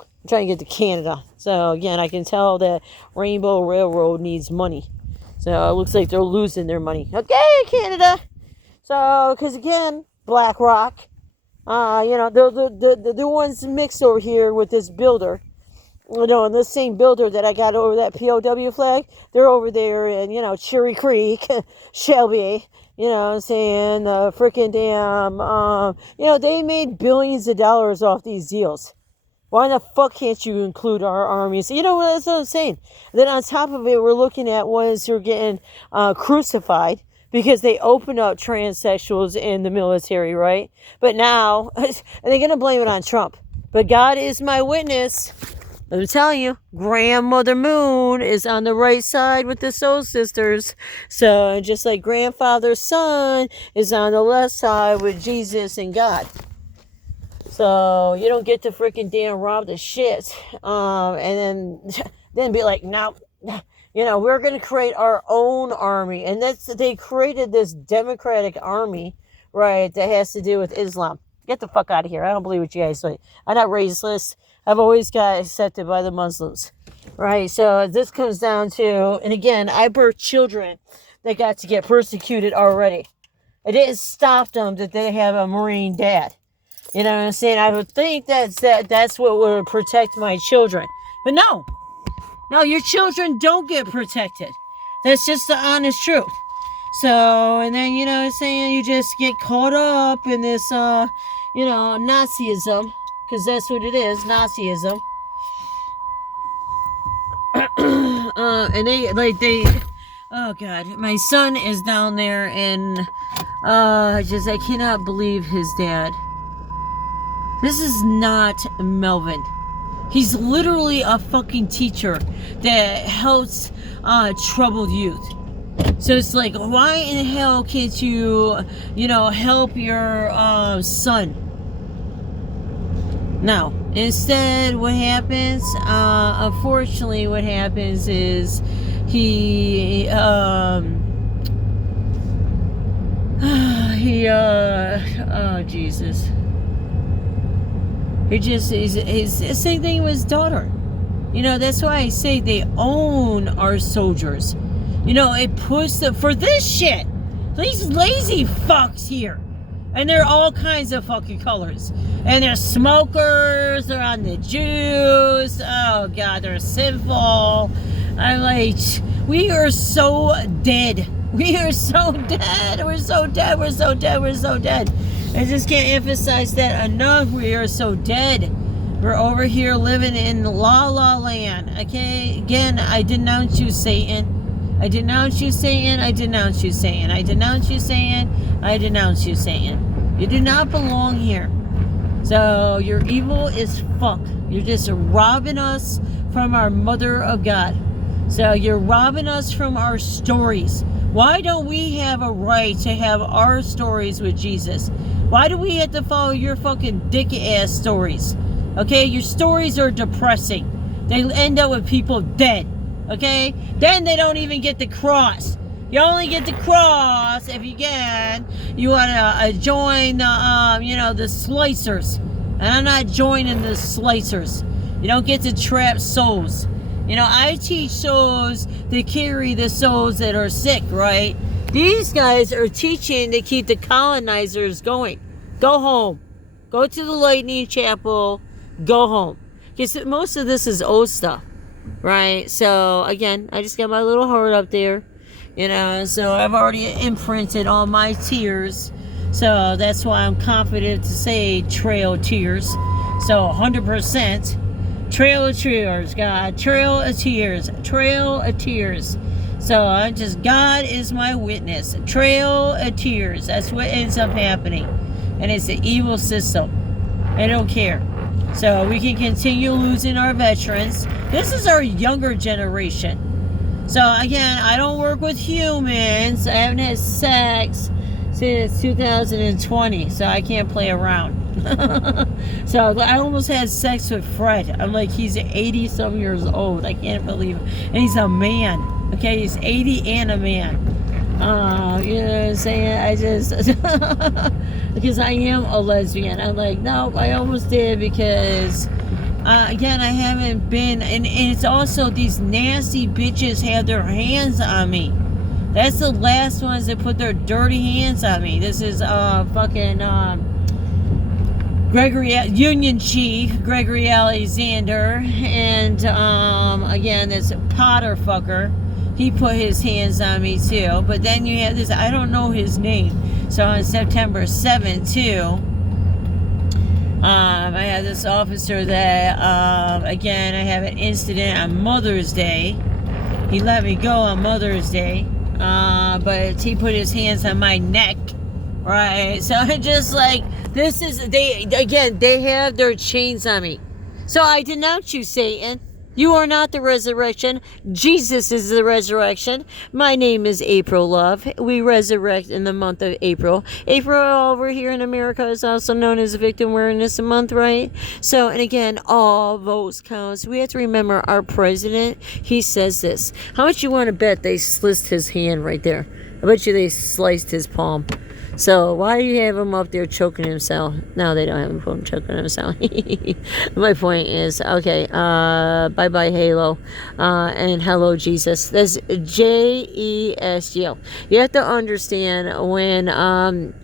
I'm trying to get to Canada. So again, I can tell that Rainbow Railroad needs money. So it looks like they're losing their money. Okay, Canada. So, because again, BlackRock, the ones mixed over here with this builder, and this same builder that I got over that POW flag, they're over there in, Cherry Creek, Shelby, saying, freaking damn, they made billions of dollars off these deals. Why the fuck can't you include our armies? That's what I'm saying. Then on top of it, we're looking at ones who are getting crucified, because they open up transsexuals in the military, right? But now, and they're going to blame it on Trump. But God is my witness. I'm telling you, Grandmother Moon is on the right side with the Soul Sisters. So just like Grandfather Son is on the left side with Jesus and God. So you don't get to freaking damn rob the shit. And then be like, no. We're going to create our own army. And they created this democratic army, right, that has to do with Islam. Get the fuck out of here. I don't believe what you guys say. I'm not racist. I've always got accepted by the Muslims, right? So this comes down to, and again, I birthed children that got to get persecuted already. It didn't stop them that they have a Marine dad. You know what I'm saying? I would think that's what would protect my children. But no. No, your children don't get protected. That's just the honest truth. So, and then, you just get caught up in this, Nazism. Because that's what it is, Nazism. And oh God, my son is down there and, I cannot believe his dad. This is not Melvin. He's literally a fucking teacher that helps troubled youth. So it's like, why in the hell can't you, help your son? No. Instead, what happens, unfortunately, what happens is oh, Jesus. His same thing with his daughter. You know, that's why I say they own our soldiers. You know, it puts them for this shit. These lazy fucks here. And they're all kinds of fucking colors. And they're smokers, they're on the Jews. Oh God, they're sinful. I'm like, we are so dead. We are so dead. We're so dead. We're so dead. We're so dead. I just can't emphasize that enough. We are so dead. We're over here living in La La Land. Okay? Again, I denounce you, Satan. I denounce you, Satan. I denounce you, Satan. I denounce you, Satan. I denounce you, Satan. You do not belong here. So you're evil as fuck. You're just robbing us from our Mother of God. So you're robbing us from our stories. Why don't we have a right to have our stories with Jesus? Why do we have to follow your fucking dick-ass stories? Okay, your stories are depressing. They end up with people dead. Okay? Then they don't even get the cross. You only get the cross if you can. You want to join the slicers. And I'm not joining the slicers. You don't get to trap souls. You know, I teach souls to carry the souls that are sick, right? These guys are teaching to keep the colonizers going. Go home. Go to the Lightning Chapel. Go home. Because most of this is old stuff, right? So, again, I just got my little heart up there. You know, so I've already imprinted all my tears. So that's why I'm confident to say trail tears. So 100%. Trail of tears, God. Trail of tears. Trail of tears. So I'm just, God is my witness. Trail of tears. That's what ends up happening. And it's an evil system. I don't care. So we can continue losing our veterans. This is our younger generation. So again, I don't work with humans. I haven't had sex since 2020. So I can't play around. So I almost had sex with Fred. I'm like, he's 80 some years old. I can't believe it. And he's a man. Okay, he's 80 and a man. You know what I'm saying? I just because I am a lesbian. I'm like, nope, I almost did because again, I haven't been, and it's also these nasty bitches have their hands on me. That's the last ones that put their dirty hands on me. This is fucking Gregory, Union Chief Gregory Alexander, and again, this Potter fucker. He put his hands on me too. But then you have this, I don't know his name. So on September 7th too, I had this officer that, again, I have an incident on Mother's Day. He let me go on Mother's Day. But he put his hands on my neck. Right? So I'm just like, this is, they have their chains on me. So I denounce you, Satan. You are not the resurrection. Jesus is the resurrection. My name is April Love. We resurrect in the month of April. April over here in America is also known as Victim Awareness Month, right? So, and again, all votes counts. We have to remember our president, he says this. How much you want to bet they sliced his hand right there? I bet you they sliced his palm. So why do you have him up there choking himself? No, they don't have him choking himself. My point is, okay, bye-bye Halo, and hello Jesus. That's JESU. You have to understand when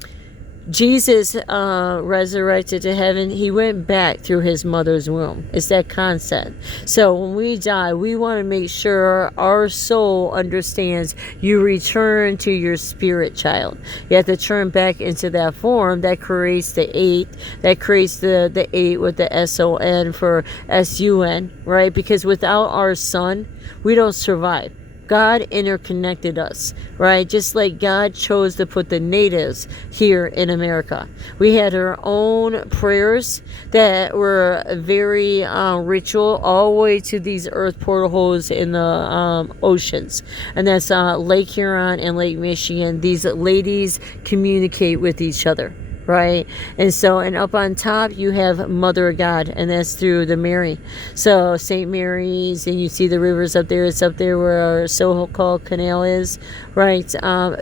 Jesus resurrected to heaven, he went back through his mother's womb. It's that concept. So when we die, we want to make sure our soul understands you return to your spirit child. You have to turn back into that form that creates the 8, that creates the 8 with the SON for SUN, right? Because without our son, we don't survive. God interconnected us, right? Just like God chose to put the natives here in America. We had our own prayers that were very ritual all the way to these earth portals in the oceans. And that's Lake Huron and Lake Michigan. These ladies communicate with each other, right? And so, and up on top you have Mother of God, and that's through the Mary. So St. Mary's, and you see the rivers up there. It's up there where our so-called canal is, right?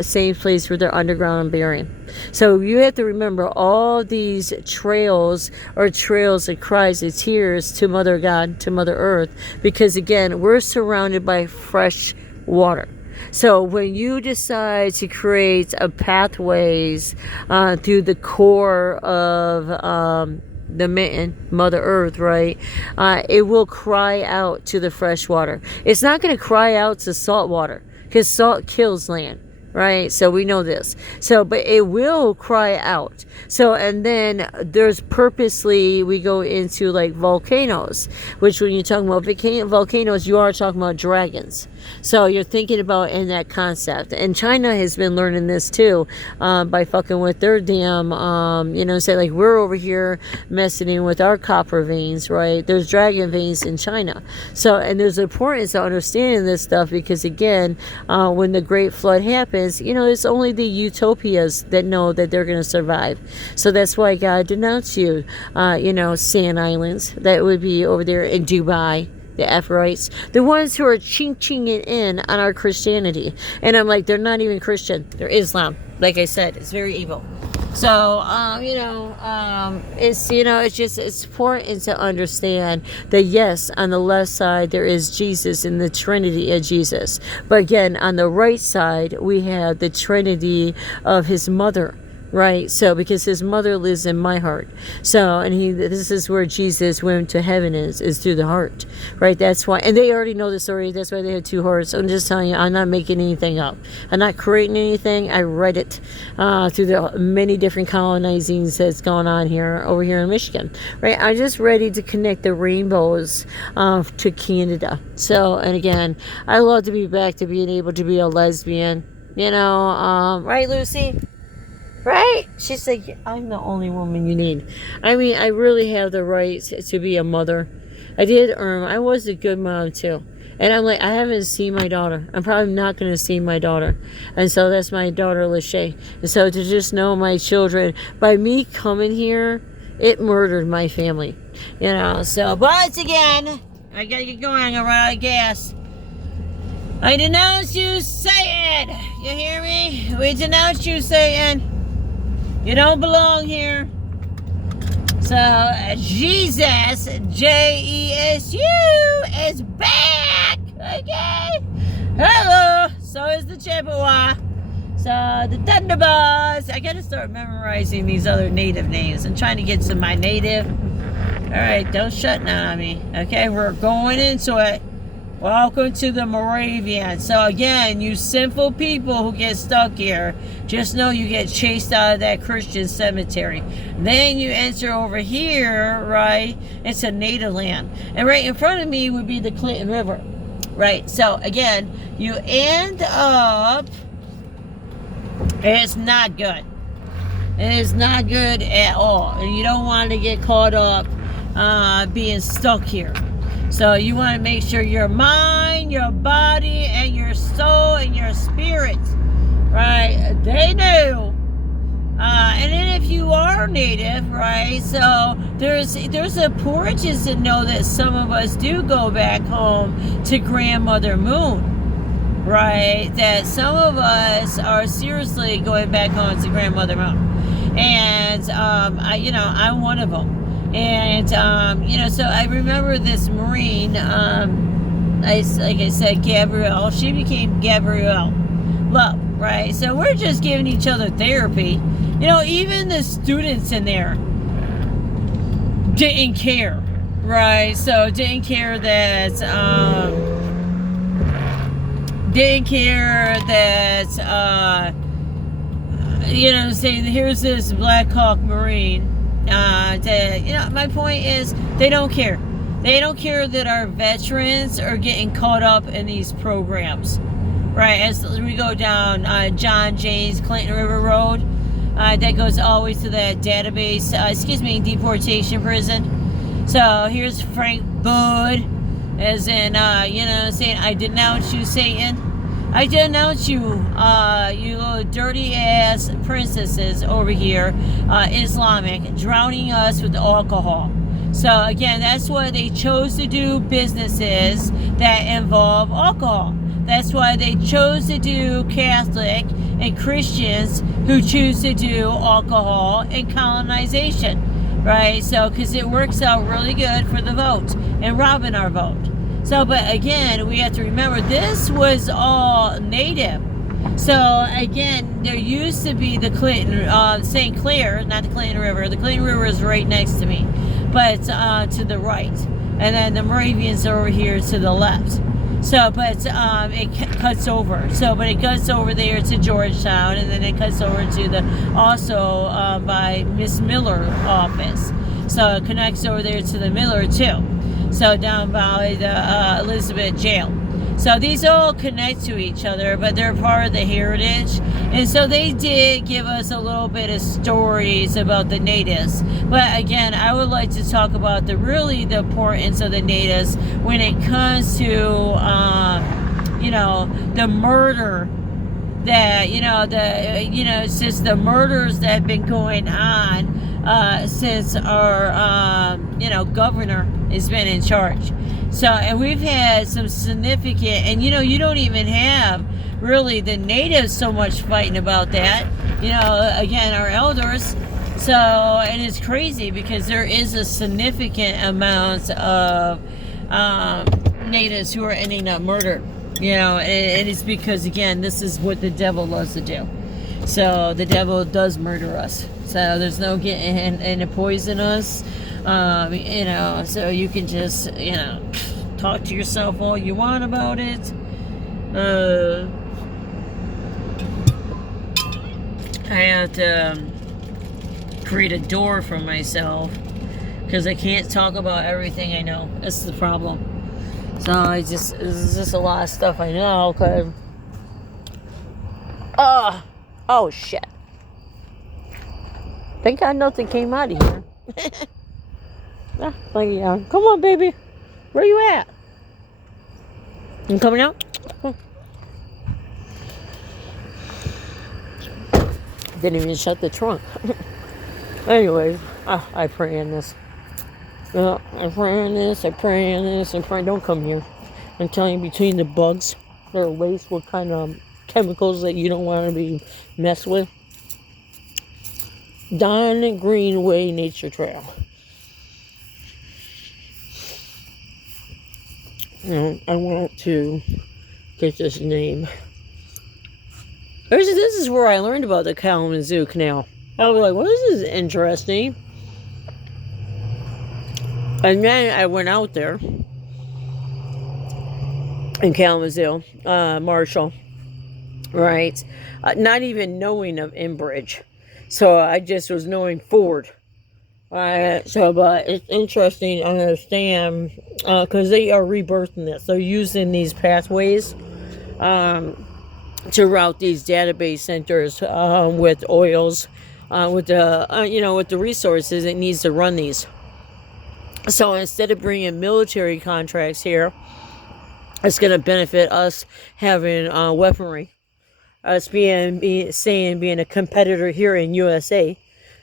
Same place where they're underground burying. So you have to remember all these trails are trails of cries of tears to Mother God, to Mother Earth, because again, we're surrounded by fresh water. So when you decide to create a pathways through the core of the maiden, Mother Earth, right? It will cry out to the fresh water. It's not going to cry out to salt water, because salt kills land. Right, so we know this. So, but it will cry out. So, and then there's purposely, we go into like volcanoes, which when you're talking about volcanoes, you are talking about dragons. So you're thinking about in that concept. And China has been learning this too, by fucking with their damn, say like we're over here messing in with our copper veins, right? There's dragon veins in China. So, and there's importance of understanding this stuff, because again, when the Great Flood happens, it's only the utopias that know that they're going to survive. So that's why God denounced you, Sand Islands, that would be over there in Dubai, the Ephorites, the ones who are ching-chinging in on our Christianity. And I'm like, they're not even Christian, they're Islam. Like I said, it's very evil. So, it's important to understand that yes, on the left side, there is Jesus and the Trinity of Jesus. But again, on the right side, we have the Trinity of his mother. Right, so because his mother lives in my heart, so and this is where Jesus went to heaven is through the heart, right? That's why, and they already know the story. That's why they had two hearts. I'm just telling you, I'm not making anything up. I'm not creating anything. I read it through the many different colonizings that's going on over here in Michigan, right? I'm just ready to connect the rainbows to Canada. So, and again, I love to be back to being able to be a lesbian, right, Lucy? Right? She's like, I'm the only woman you need. I mean, I really have the right to be a mother. I was a good mom too. And I'm like, I haven't seen my daughter. I'm probably not going to see my daughter. And so that's my daughter, Lachey. And so to just know my children, by me coming here, it murdered my family. So, but again, I got to get going. I'm going to run out of gas. I denounce you, Satan. You hear me? We denounce you, Satan. You don't belong here. So, Jesus, Jesu, is back. Okay? Hello. So is the Chippewa. So, the Thunderbolts. I gotta start memorizing these other native names. I'm trying to get to my native. Alright, don't shut down on me. Okay, we're going into it. Welcome to the Moravian. So again, you sinful people who get stuck here, just know you get chased out of that Christian cemetery. Then you enter over here, right? It's a native land. And right in front of me would be the Clinton River. Right? So again, you end up, it's not good. It is not good at all. And you don't want to get caught up being stuck here. So you want to make sure your mind, your body, and your soul, and your spirit, right, they knew. And then if you are native, right, so there's importance to know that some of us do go back home to Grandmother Moon, right, that some of us are seriously going back home to Grandmother Moon. And, I'm one of them. And, so I remember this Marine, like I said, Gabrielle, she became Gabrielle Love, right? So we're just giving each other therapy. Even the students in there didn't care, right? So didn't care that, saying here's this Black Hawk Marine. My point is, they don't care. They don't care that our veterans are getting caught up in these programs, right? As we go down John James Clinton River Road, that goes always to that database, deportation prison. So here's Frank Bud, as in, saying, I denounce you, Satan. I denounce you, you little dirty ass princesses over here, Islamic, drowning us with alcohol. So again, that's why they chose to do businesses that involve alcohol. That's why they chose to do Catholic and Christians who choose to do alcohol and colonization, right? So, because it works out really good for the vote and robbing our vote. So, but again, we have to remember this was all native. So again, there used to be the Clinton, St. Clair, not the Clinton River. The Clinton River is right next to me, but to the right, and then the Moravians are over here to the left. So, but it cuts over. So, but it cuts over there to Georgetown, and then it cuts over to the also by Miss Miller office. So it connects over there to the Miller too. So down by the Elizabeth Jail. So these all connect to each other, but they're part of the heritage. And so they did give us a little bit of stories about the natives. But again, I would like to talk about the importance of the natives when it comes to, the murder that, it's just the murders that have been going on since our, governor has been in charge. So, and we've had some significant, and you don't even have really the natives so much fighting about that. Again, our elders. So, and it's crazy because there is a significant amount of natives who are ending up murdered. And it's because, again, this is what the devil loves to do. So, the devil does murder us. So, there's no getting in to poison us. So you can just, talk to yourself all you want about it. I have to create a door for myself because I can't talk about everything I know. That's the problem. So it's just a lot of stuff I know. Cause, oh shit! Thank God nothing came out of here. Come on, baby. Where you at? You coming out? Didn't even shut the trunk. Anyways, I pray in this. I pray in this. I pray in this. I pray. Don't come here. I'm telling you, between the bugs that are laced with kind of chemicals that you don't want to be messed with. Don Greenway Nature Trail. I want to get this name. This is where I learned about the Kalamazoo Canal. I was like, well, this is interesting. And then I went out there in Kalamazoo, Marshall, right? Not even knowing of Enbridge. So I just was knowing Ford. But it's interesting to understand because they are rebirthing this. They're using these pathways to route these database centers with oils, with the resources it needs to run these. So instead of bringing military contracts here, it's going to benefit us having weaponry, us being a competitor here in USA.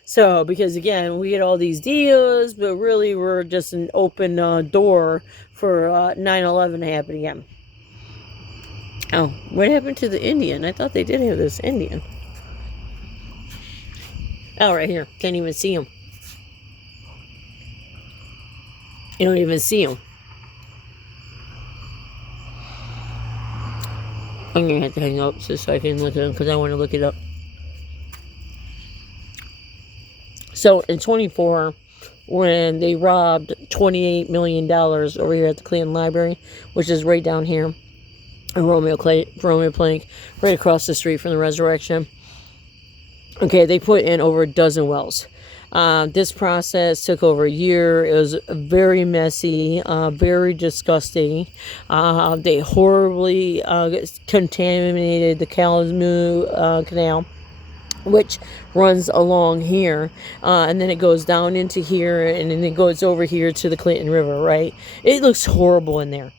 So, because again, we get all these deals, but really we're just an open door for 9/11 to happen again. Oh, what happened to the Indian? I thought they did have this Indian. Oh, right here. Can't even see him. You don't even see him. I'm going to have to hang up just so I can look at him because I want to look it up. So in 24, when they robbed $28 million over here at the Clinton Library, which is right down here, in Romeo Plank, right across the street from the Resurrection. Okay, they put in over a dozen wells. This process took over a year. It was very messy, very disgusting. They horribly contaminated the Kalamazoo Canal, which runs along here, and then it goes down into here, and then it goes over here to the Clinton River, right? It looks horrible in there.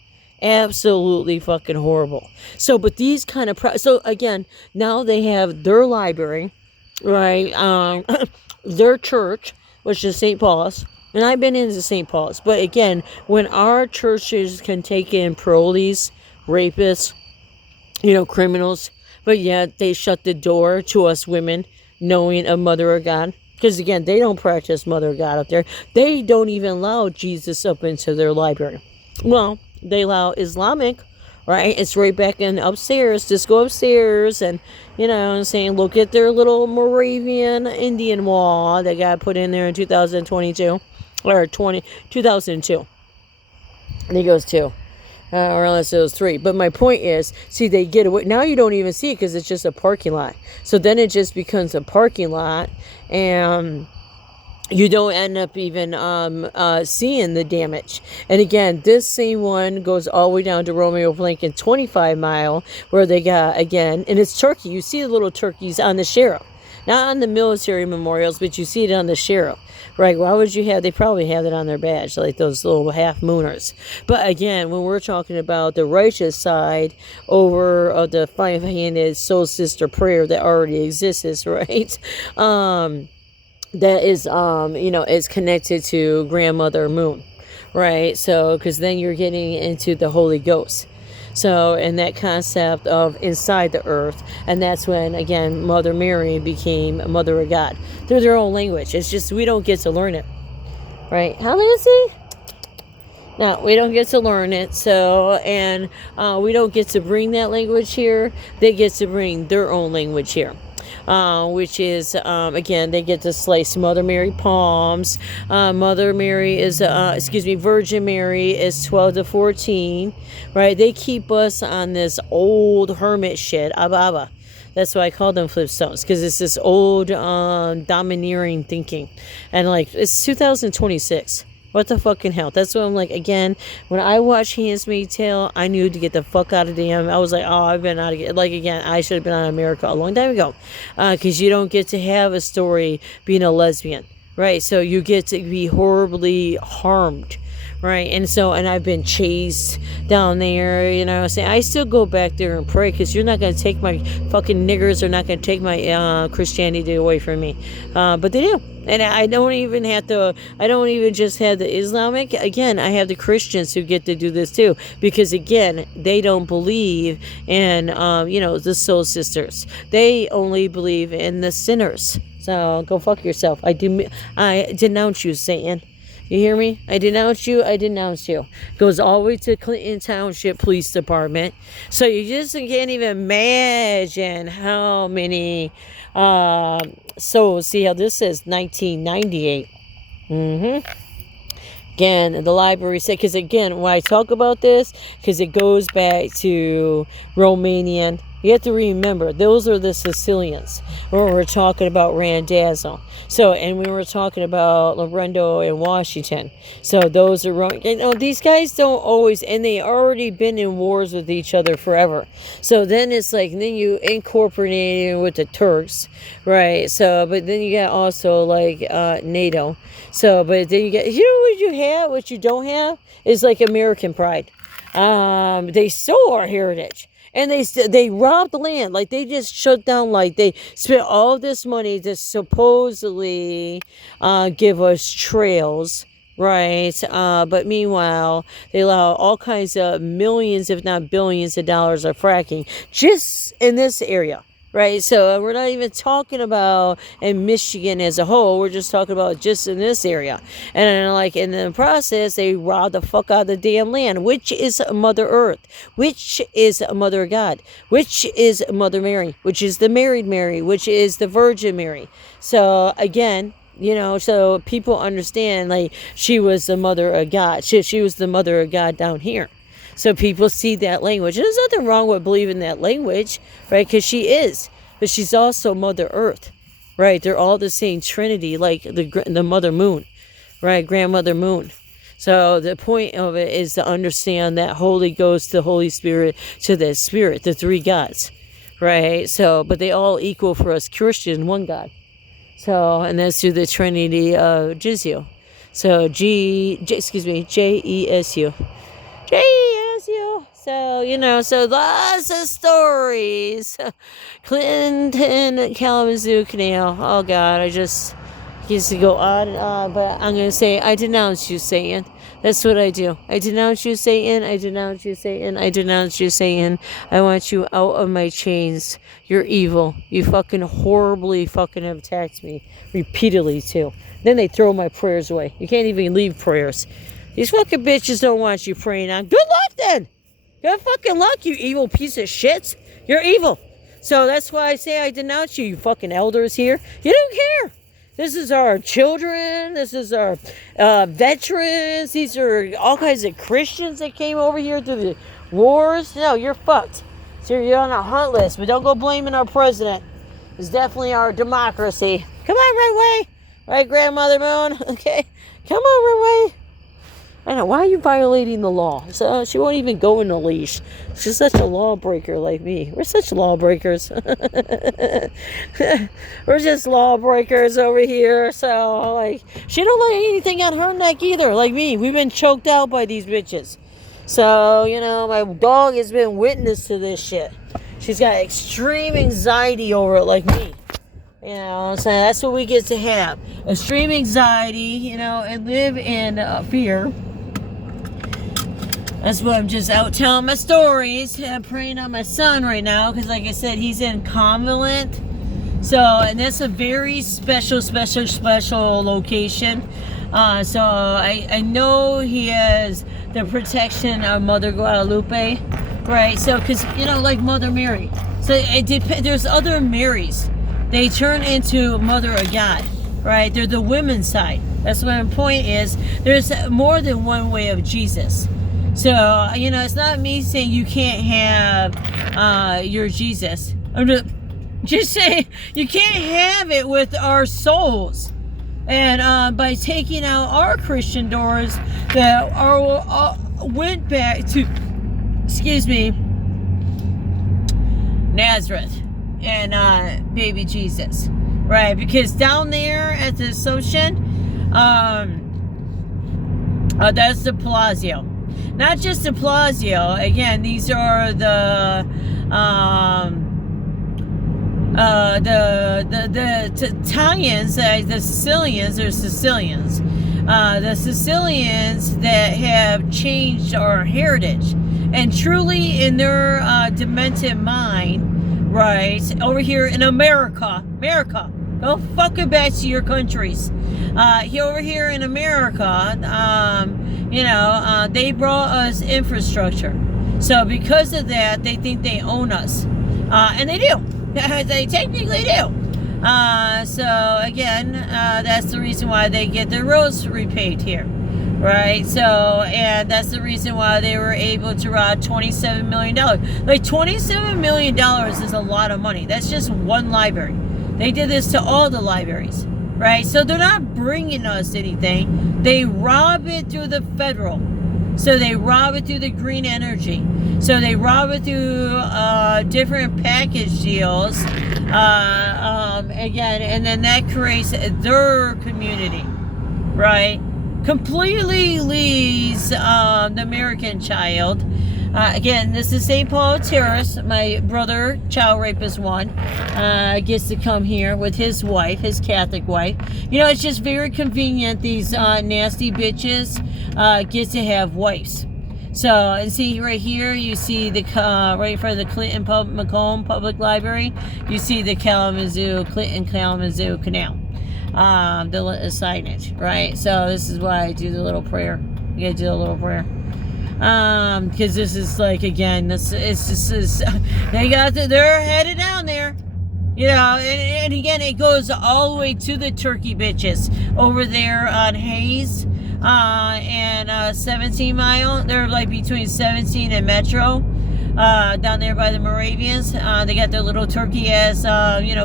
Absolutely fucking horrible. So, but these kind of, so again, now they have their library, right? Their church, which is St. Paul's. And I've been into St. Paul's. But again, when our churches can take in parolees, rapists, criminals, but yet they shut the door to us women knowing a mother of God. Because again, they don't practice mother of God up there. They don't even allow Jesus up into their library. Well, they allow Islamic, right? It's right back in upstairs. Just go upstairs and, I'm saying, look at their little Moravian Indian wall that got put in there in 2022. Or 2002. I think it was 2. Or unless it was 3. But my point is, see, they get away. Now you don't even see it because it's just a parking lot. So then it just becomes a parking lot. And you don't end up even seeing the damage. And again, this same one goes all the way down to Romeo Lincoln 25 Mile, where they got, again, and it's turkey. You see the little turkeys on the sheriff. Not on the military memorials, but you see it on the sheriff. Right, why would you have, they probably have it on their badge, like those little half-mooners. But again, when we're talking about the righteous side over of the five-handed soul sister prayer that already exists, right? That is, is connected to Grandmother Moon, right? So, because then you're getting into the Holy Ghost. So, and that concept of inside the earth, and that's when, again, Mother Mary became Mother of God through their own language. It's just we don't get to learn it, right? How, Lucy? No, we don't get to learn it. So, and we don't get to bring that language here. They get to bring their own language here. Which is, again, they get to slice Mother Mary palms. Mother Mary is, Virgin Mary is 12 to 14, right? They keep us on this old hermit shit, Abba. That's why I call them flipstones, because it's this old, domineering thinking. And, it's 2026. What the fucking hell? That's what I'm like, again, when I watched Handmaid's Tale, I knew to get the fuck out of damn. I was like, oh, I've been out of, again, I should have been out of America a long time ago. Because you don't get to have a story being a lesbian, right? So you get to be horribly harmed, right? And so, and I've been chased down there, saying, I still go back there and pray, because you're not going to take my fucking niggers, are not going to take my Christianity away from me. But they do. And I don't even just have the Islamic. Again, I have the Christians who get to do this too. Because again, they don't believe in, the soul sisters. They only believe in the sinners. So go fuck yourself. I denounce you, Satan. You hear me? I denounce you. I denounce you. Goes all the way to Clinton Township Police Department. So you just can't even imagine how many souls. See how this says 1998. Again, the library said, because again, when I talk about this, because it goes back to Romanian. You have to remember, those are the Sicilians when we're talking about Randazzo. So, and we were talking about Lorenzo and Washington. So those are, these guys don't always, and they already been in wars with each other forever. So then it's like, then you incorporate it with the Turks, right? So, but then you got also NATO. So, but then you get, what you have, what you don't have is American pride. They stole our heritage. And they robbed the land. They just shut down. They spent all this money to supposedly give us trails, right? But meanwhile, they allow all kinds of millions, if not billions of dollars of fracking just in this area. Right, so we're not even talking about in Michigan as a whole. We're just talking about just in this area. And in the process, they rob the fuck out of the damn land, which is Mother Earth, which is Mother God, which is Mother Mary, which is the married Mary, which is the Virgin Mary. So again, so people understand, she was the Mother of God. She was the Mother of God down here. So people see that language. There's nothing wrong with believing that language, right? Because she is. But she's also Mother Earth, right? They're all the same Trinity, like the Mother Moon, right? Grandmother Moon. So the point of it is to understand that Holy Ghost, the Holy Spirit, to the Spirit, the three gods, right? So, but they all equal for us Christians, one God. So, and that's through the Trinity of Jesu. So Jesu. Jesu. loves you. So, so lots of stories. Clinton, Kalamazoo Canal. Oh, God, I just used to go on and on. But I'm going to say, I denounce you, Satan. That's what I do. I denounce you, Satan. I denounce you, Satan. I denounce you, Satan. I want you out of my chains. You're evil. You fucking horribly fucking have attacked me repeatedly, too. Then they throw my prayers away. You can't even leave prayers. These fucking bitches don't want you praying on. Good luck, then. Good fucking luck, you evil piece of shit. You're evil. So that's why I say I denounce you, you fucking elders here. You don't care. This is our children. This is our veterans. These are all kinds of Christians that came over here through the wars. No, you're fucked. So you're on a hunt list, but don't go blaming our president. It's definitely our democracy. Come on, Runway. Right, Grandmother Moon? Okay. Come on, Runway. I know, why are you violating the law? So she won't even go in a leash. She's such a lawbreaker like me. We're such lawbreakers. We're just lawbreakers over here. So, like, she don't like anything on her neck either, like me. We've been choked out by these bitches. So, my dog has been witness to this shit. She's got extreme anxiety over it like me. So that's what we get to have. Extreme anxiety, and live in fear. That's why I'm just out telling my stories. I'm praying on my son right now because, like I said, he's in convalescent. So, and that's a very special location. So I know he has the protection of Mother Guadalupe, right? So, because, like Mother Mary. So there's other Marys. They turn into Mother of God, right? They're the women's side. That's what my point is. There's more than one way of Jesus. So, it's not me saying you can't have your Jesus. I'm just saying you can't have it with our souls. And by taking out our Christian doors that went back to, Nazareth and baby Jesus, right? Because down there at the Assumption, that's the Palazzo. Not just the Palazzo. Again, these are the Italians, the Sicilians. They're Sicilians. The Sicilians that have changed our heritage, and truly in their demented mind, right? Over here in America, go fucking back to your countries. Over here in America, they brought us infrastructure. So because of that, they think they own us. And they do. They technically do. So again, that's the reason why they get their roads repaid here. Right? So, and that's the reason why they were able to rob $27 million. Like, $27 million is a lot of money. That's just one library. They did this to all the libraries. Right? So they're not bringing us anything. They rob it through the federal. So they rob it through the green energy. So they rob it through different package deals. Again, and then that creates their community. Right? Completely leaves the American child. Again, this is St. Paul Terrace. My brother, child rapist one, gets to come here with his wife, his Catholic wife. It's just very convenient. These nasty bitches get to have wives. So, and see right here, you see the right in front of the Macomb Public Library, you see the Clinton Kalamazoo Canal. The signage, right? So this is why I do the little prayer. You gotta do a little prayer. Because this is like, again, they're headed down there. And again, it goes all the way to the turkey bitches over there on Hayes and 17 Mile. They're like between 17 and Metro. Down there by the Moravians. They got their little turkey ass,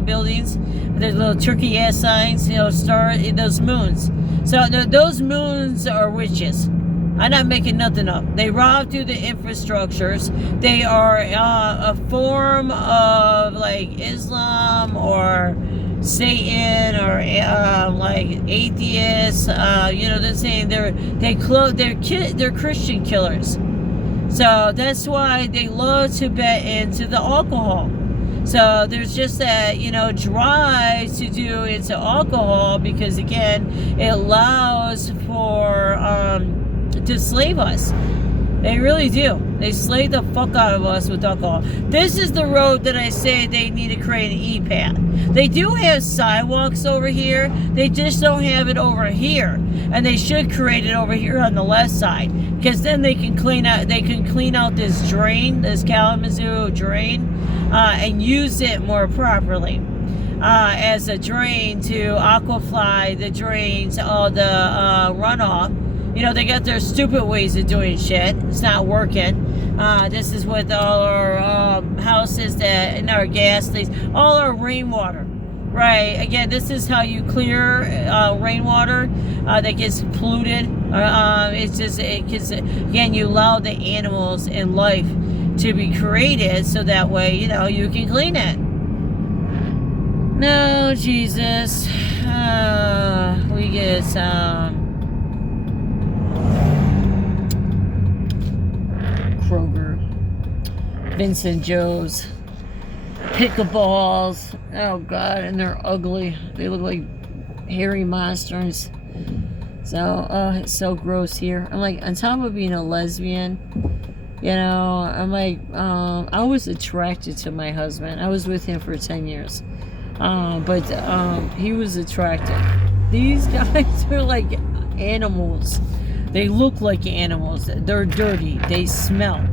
buildings. There's little turkey ass signs, those moons. So those moons are witches. I'm not making nothing up. They rob through the infrastructures. They are a form of like Islam or Satan or like atheists. They're saying they're Christian killers. So that's why they love to bet into the alcohol. So there's just that, drive to do into alcohol, because again, it allows for to slave us. They really do. They slay the fuck out of us with alcohol. This is the road that I say they need to create an e-path. They do have sidewalks over here. They just don't have it over here. And they should create it over here on the left side, because then they can clean out this drain, this Kalamazoo drain, and use it more properly. As a drain to aquify the drains, all the runoff. They got their stupid ways of doing shit. It's not working. This is with all our houses in our gas stations, all our rainwater. Right. Again, this is how you clear rainwater that gets polluted. Again, you allow the animals in life to be created, so that way, you can clean it. No, Jesus. We get Kroger, Vincent Joe's, pickleballs. Oh God, and they're ugly. They look like hairy monsters. So, it's so gross here. I'm like, on top of being a lesbian, I'm like, I was attracted to my husband. I was with him for 10 years. But he was attracted. These guys are like animals. They look like animals. They're dirty. They smell.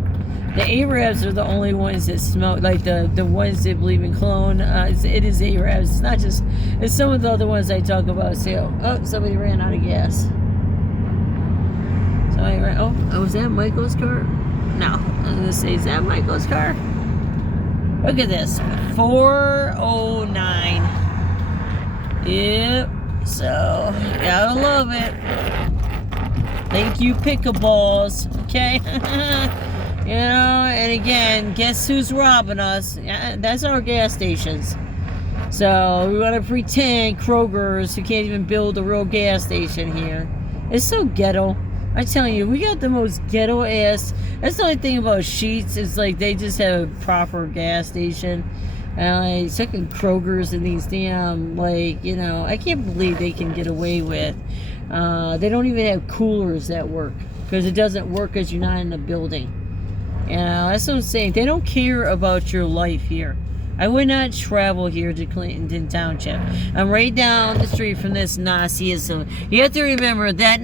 The Arabs are the only ones that smell, like the ones that believe in cologne. It is Arabs. It's not just, it's some of the other ones I talk about too. Oh, somebody ran out of gas. Somebody ran, oh, was that Michael's car? No, I was going to say, is that Michael's car? Look at this, 409. Yep, so, gotta love it. Thank you, pickleballs, okay? And again, guess who's robbing us? That's our gas stations. So we want to pretend Kroger's, who can't even build a real gas station here. It's so ghetto. I'm telling you, we got the most ghetto ass. That's the only thing about Sheetz, is like they just have a proper gas station. And like second Kroger's and these damn, I can't believe they can get away with. They don't even have coolers that work, because it doesn't work because you're not in a building. That's what I'm saying. They don't care about your life here. I would not travel here to Clinton Township. I'm right down the street from this Nazism. You have to remember that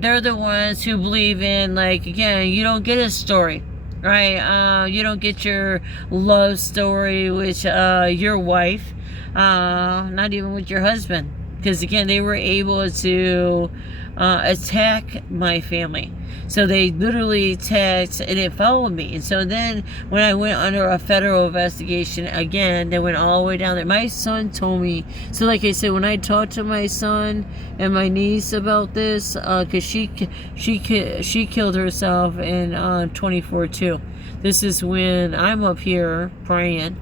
they're the ones who believe in, again, you don't get a story, right? You don't get your love story with your wife, not even with your husband. Because again, they were able to attack my family. So they literally attacked, and it followed me. And so then when I went under a federal investigation, again, they went all the way down there. My son told me, so like I said, when I talked to my son and my niece about this, because she killed herself in 24 too. This is when I'm up here praying,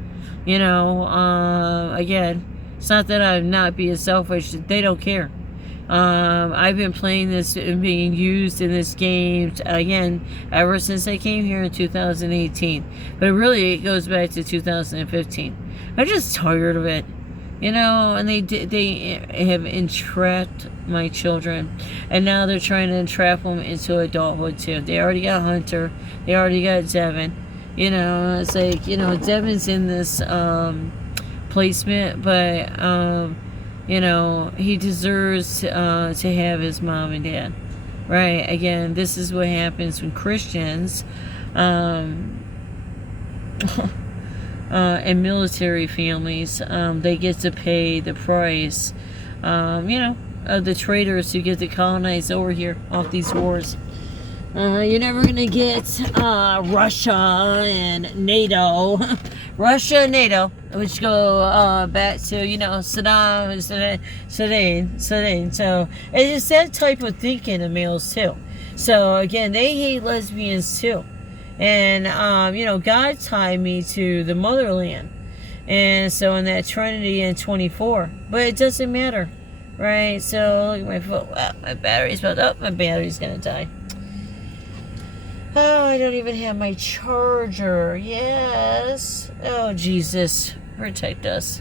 again, it's not that I'm not being selfish. They don't care. I've been playing this and being used in this game, again, ever since I came here in 2018. But really, it goes back to 2015. I'm just tired of it. And they have entrapped my children. And now they're trying to entrap them into adulthood, too. They already got Hunter. They already got Devin. It's like, Devin's in this placement, but he deserves to have his mom and dad, right? Again, this is what happens when Christians and military families, they get to pay the price, of the traitors who get to colonize over here off these wars. You're never going to get Russia and NATO. Russia and NATO, which go back to, Saddam and Saddam. So it's that type of thinking of males, too. So, again, they hate lesbians, too. And, God tied me to the motherland. And so in that Trinity in 24. But it doesn't matter, right? So, look at my foot. Wow, my battery's going to die. Oh, I don't even have my charger. Yes. Oh, Jesus. Protect us.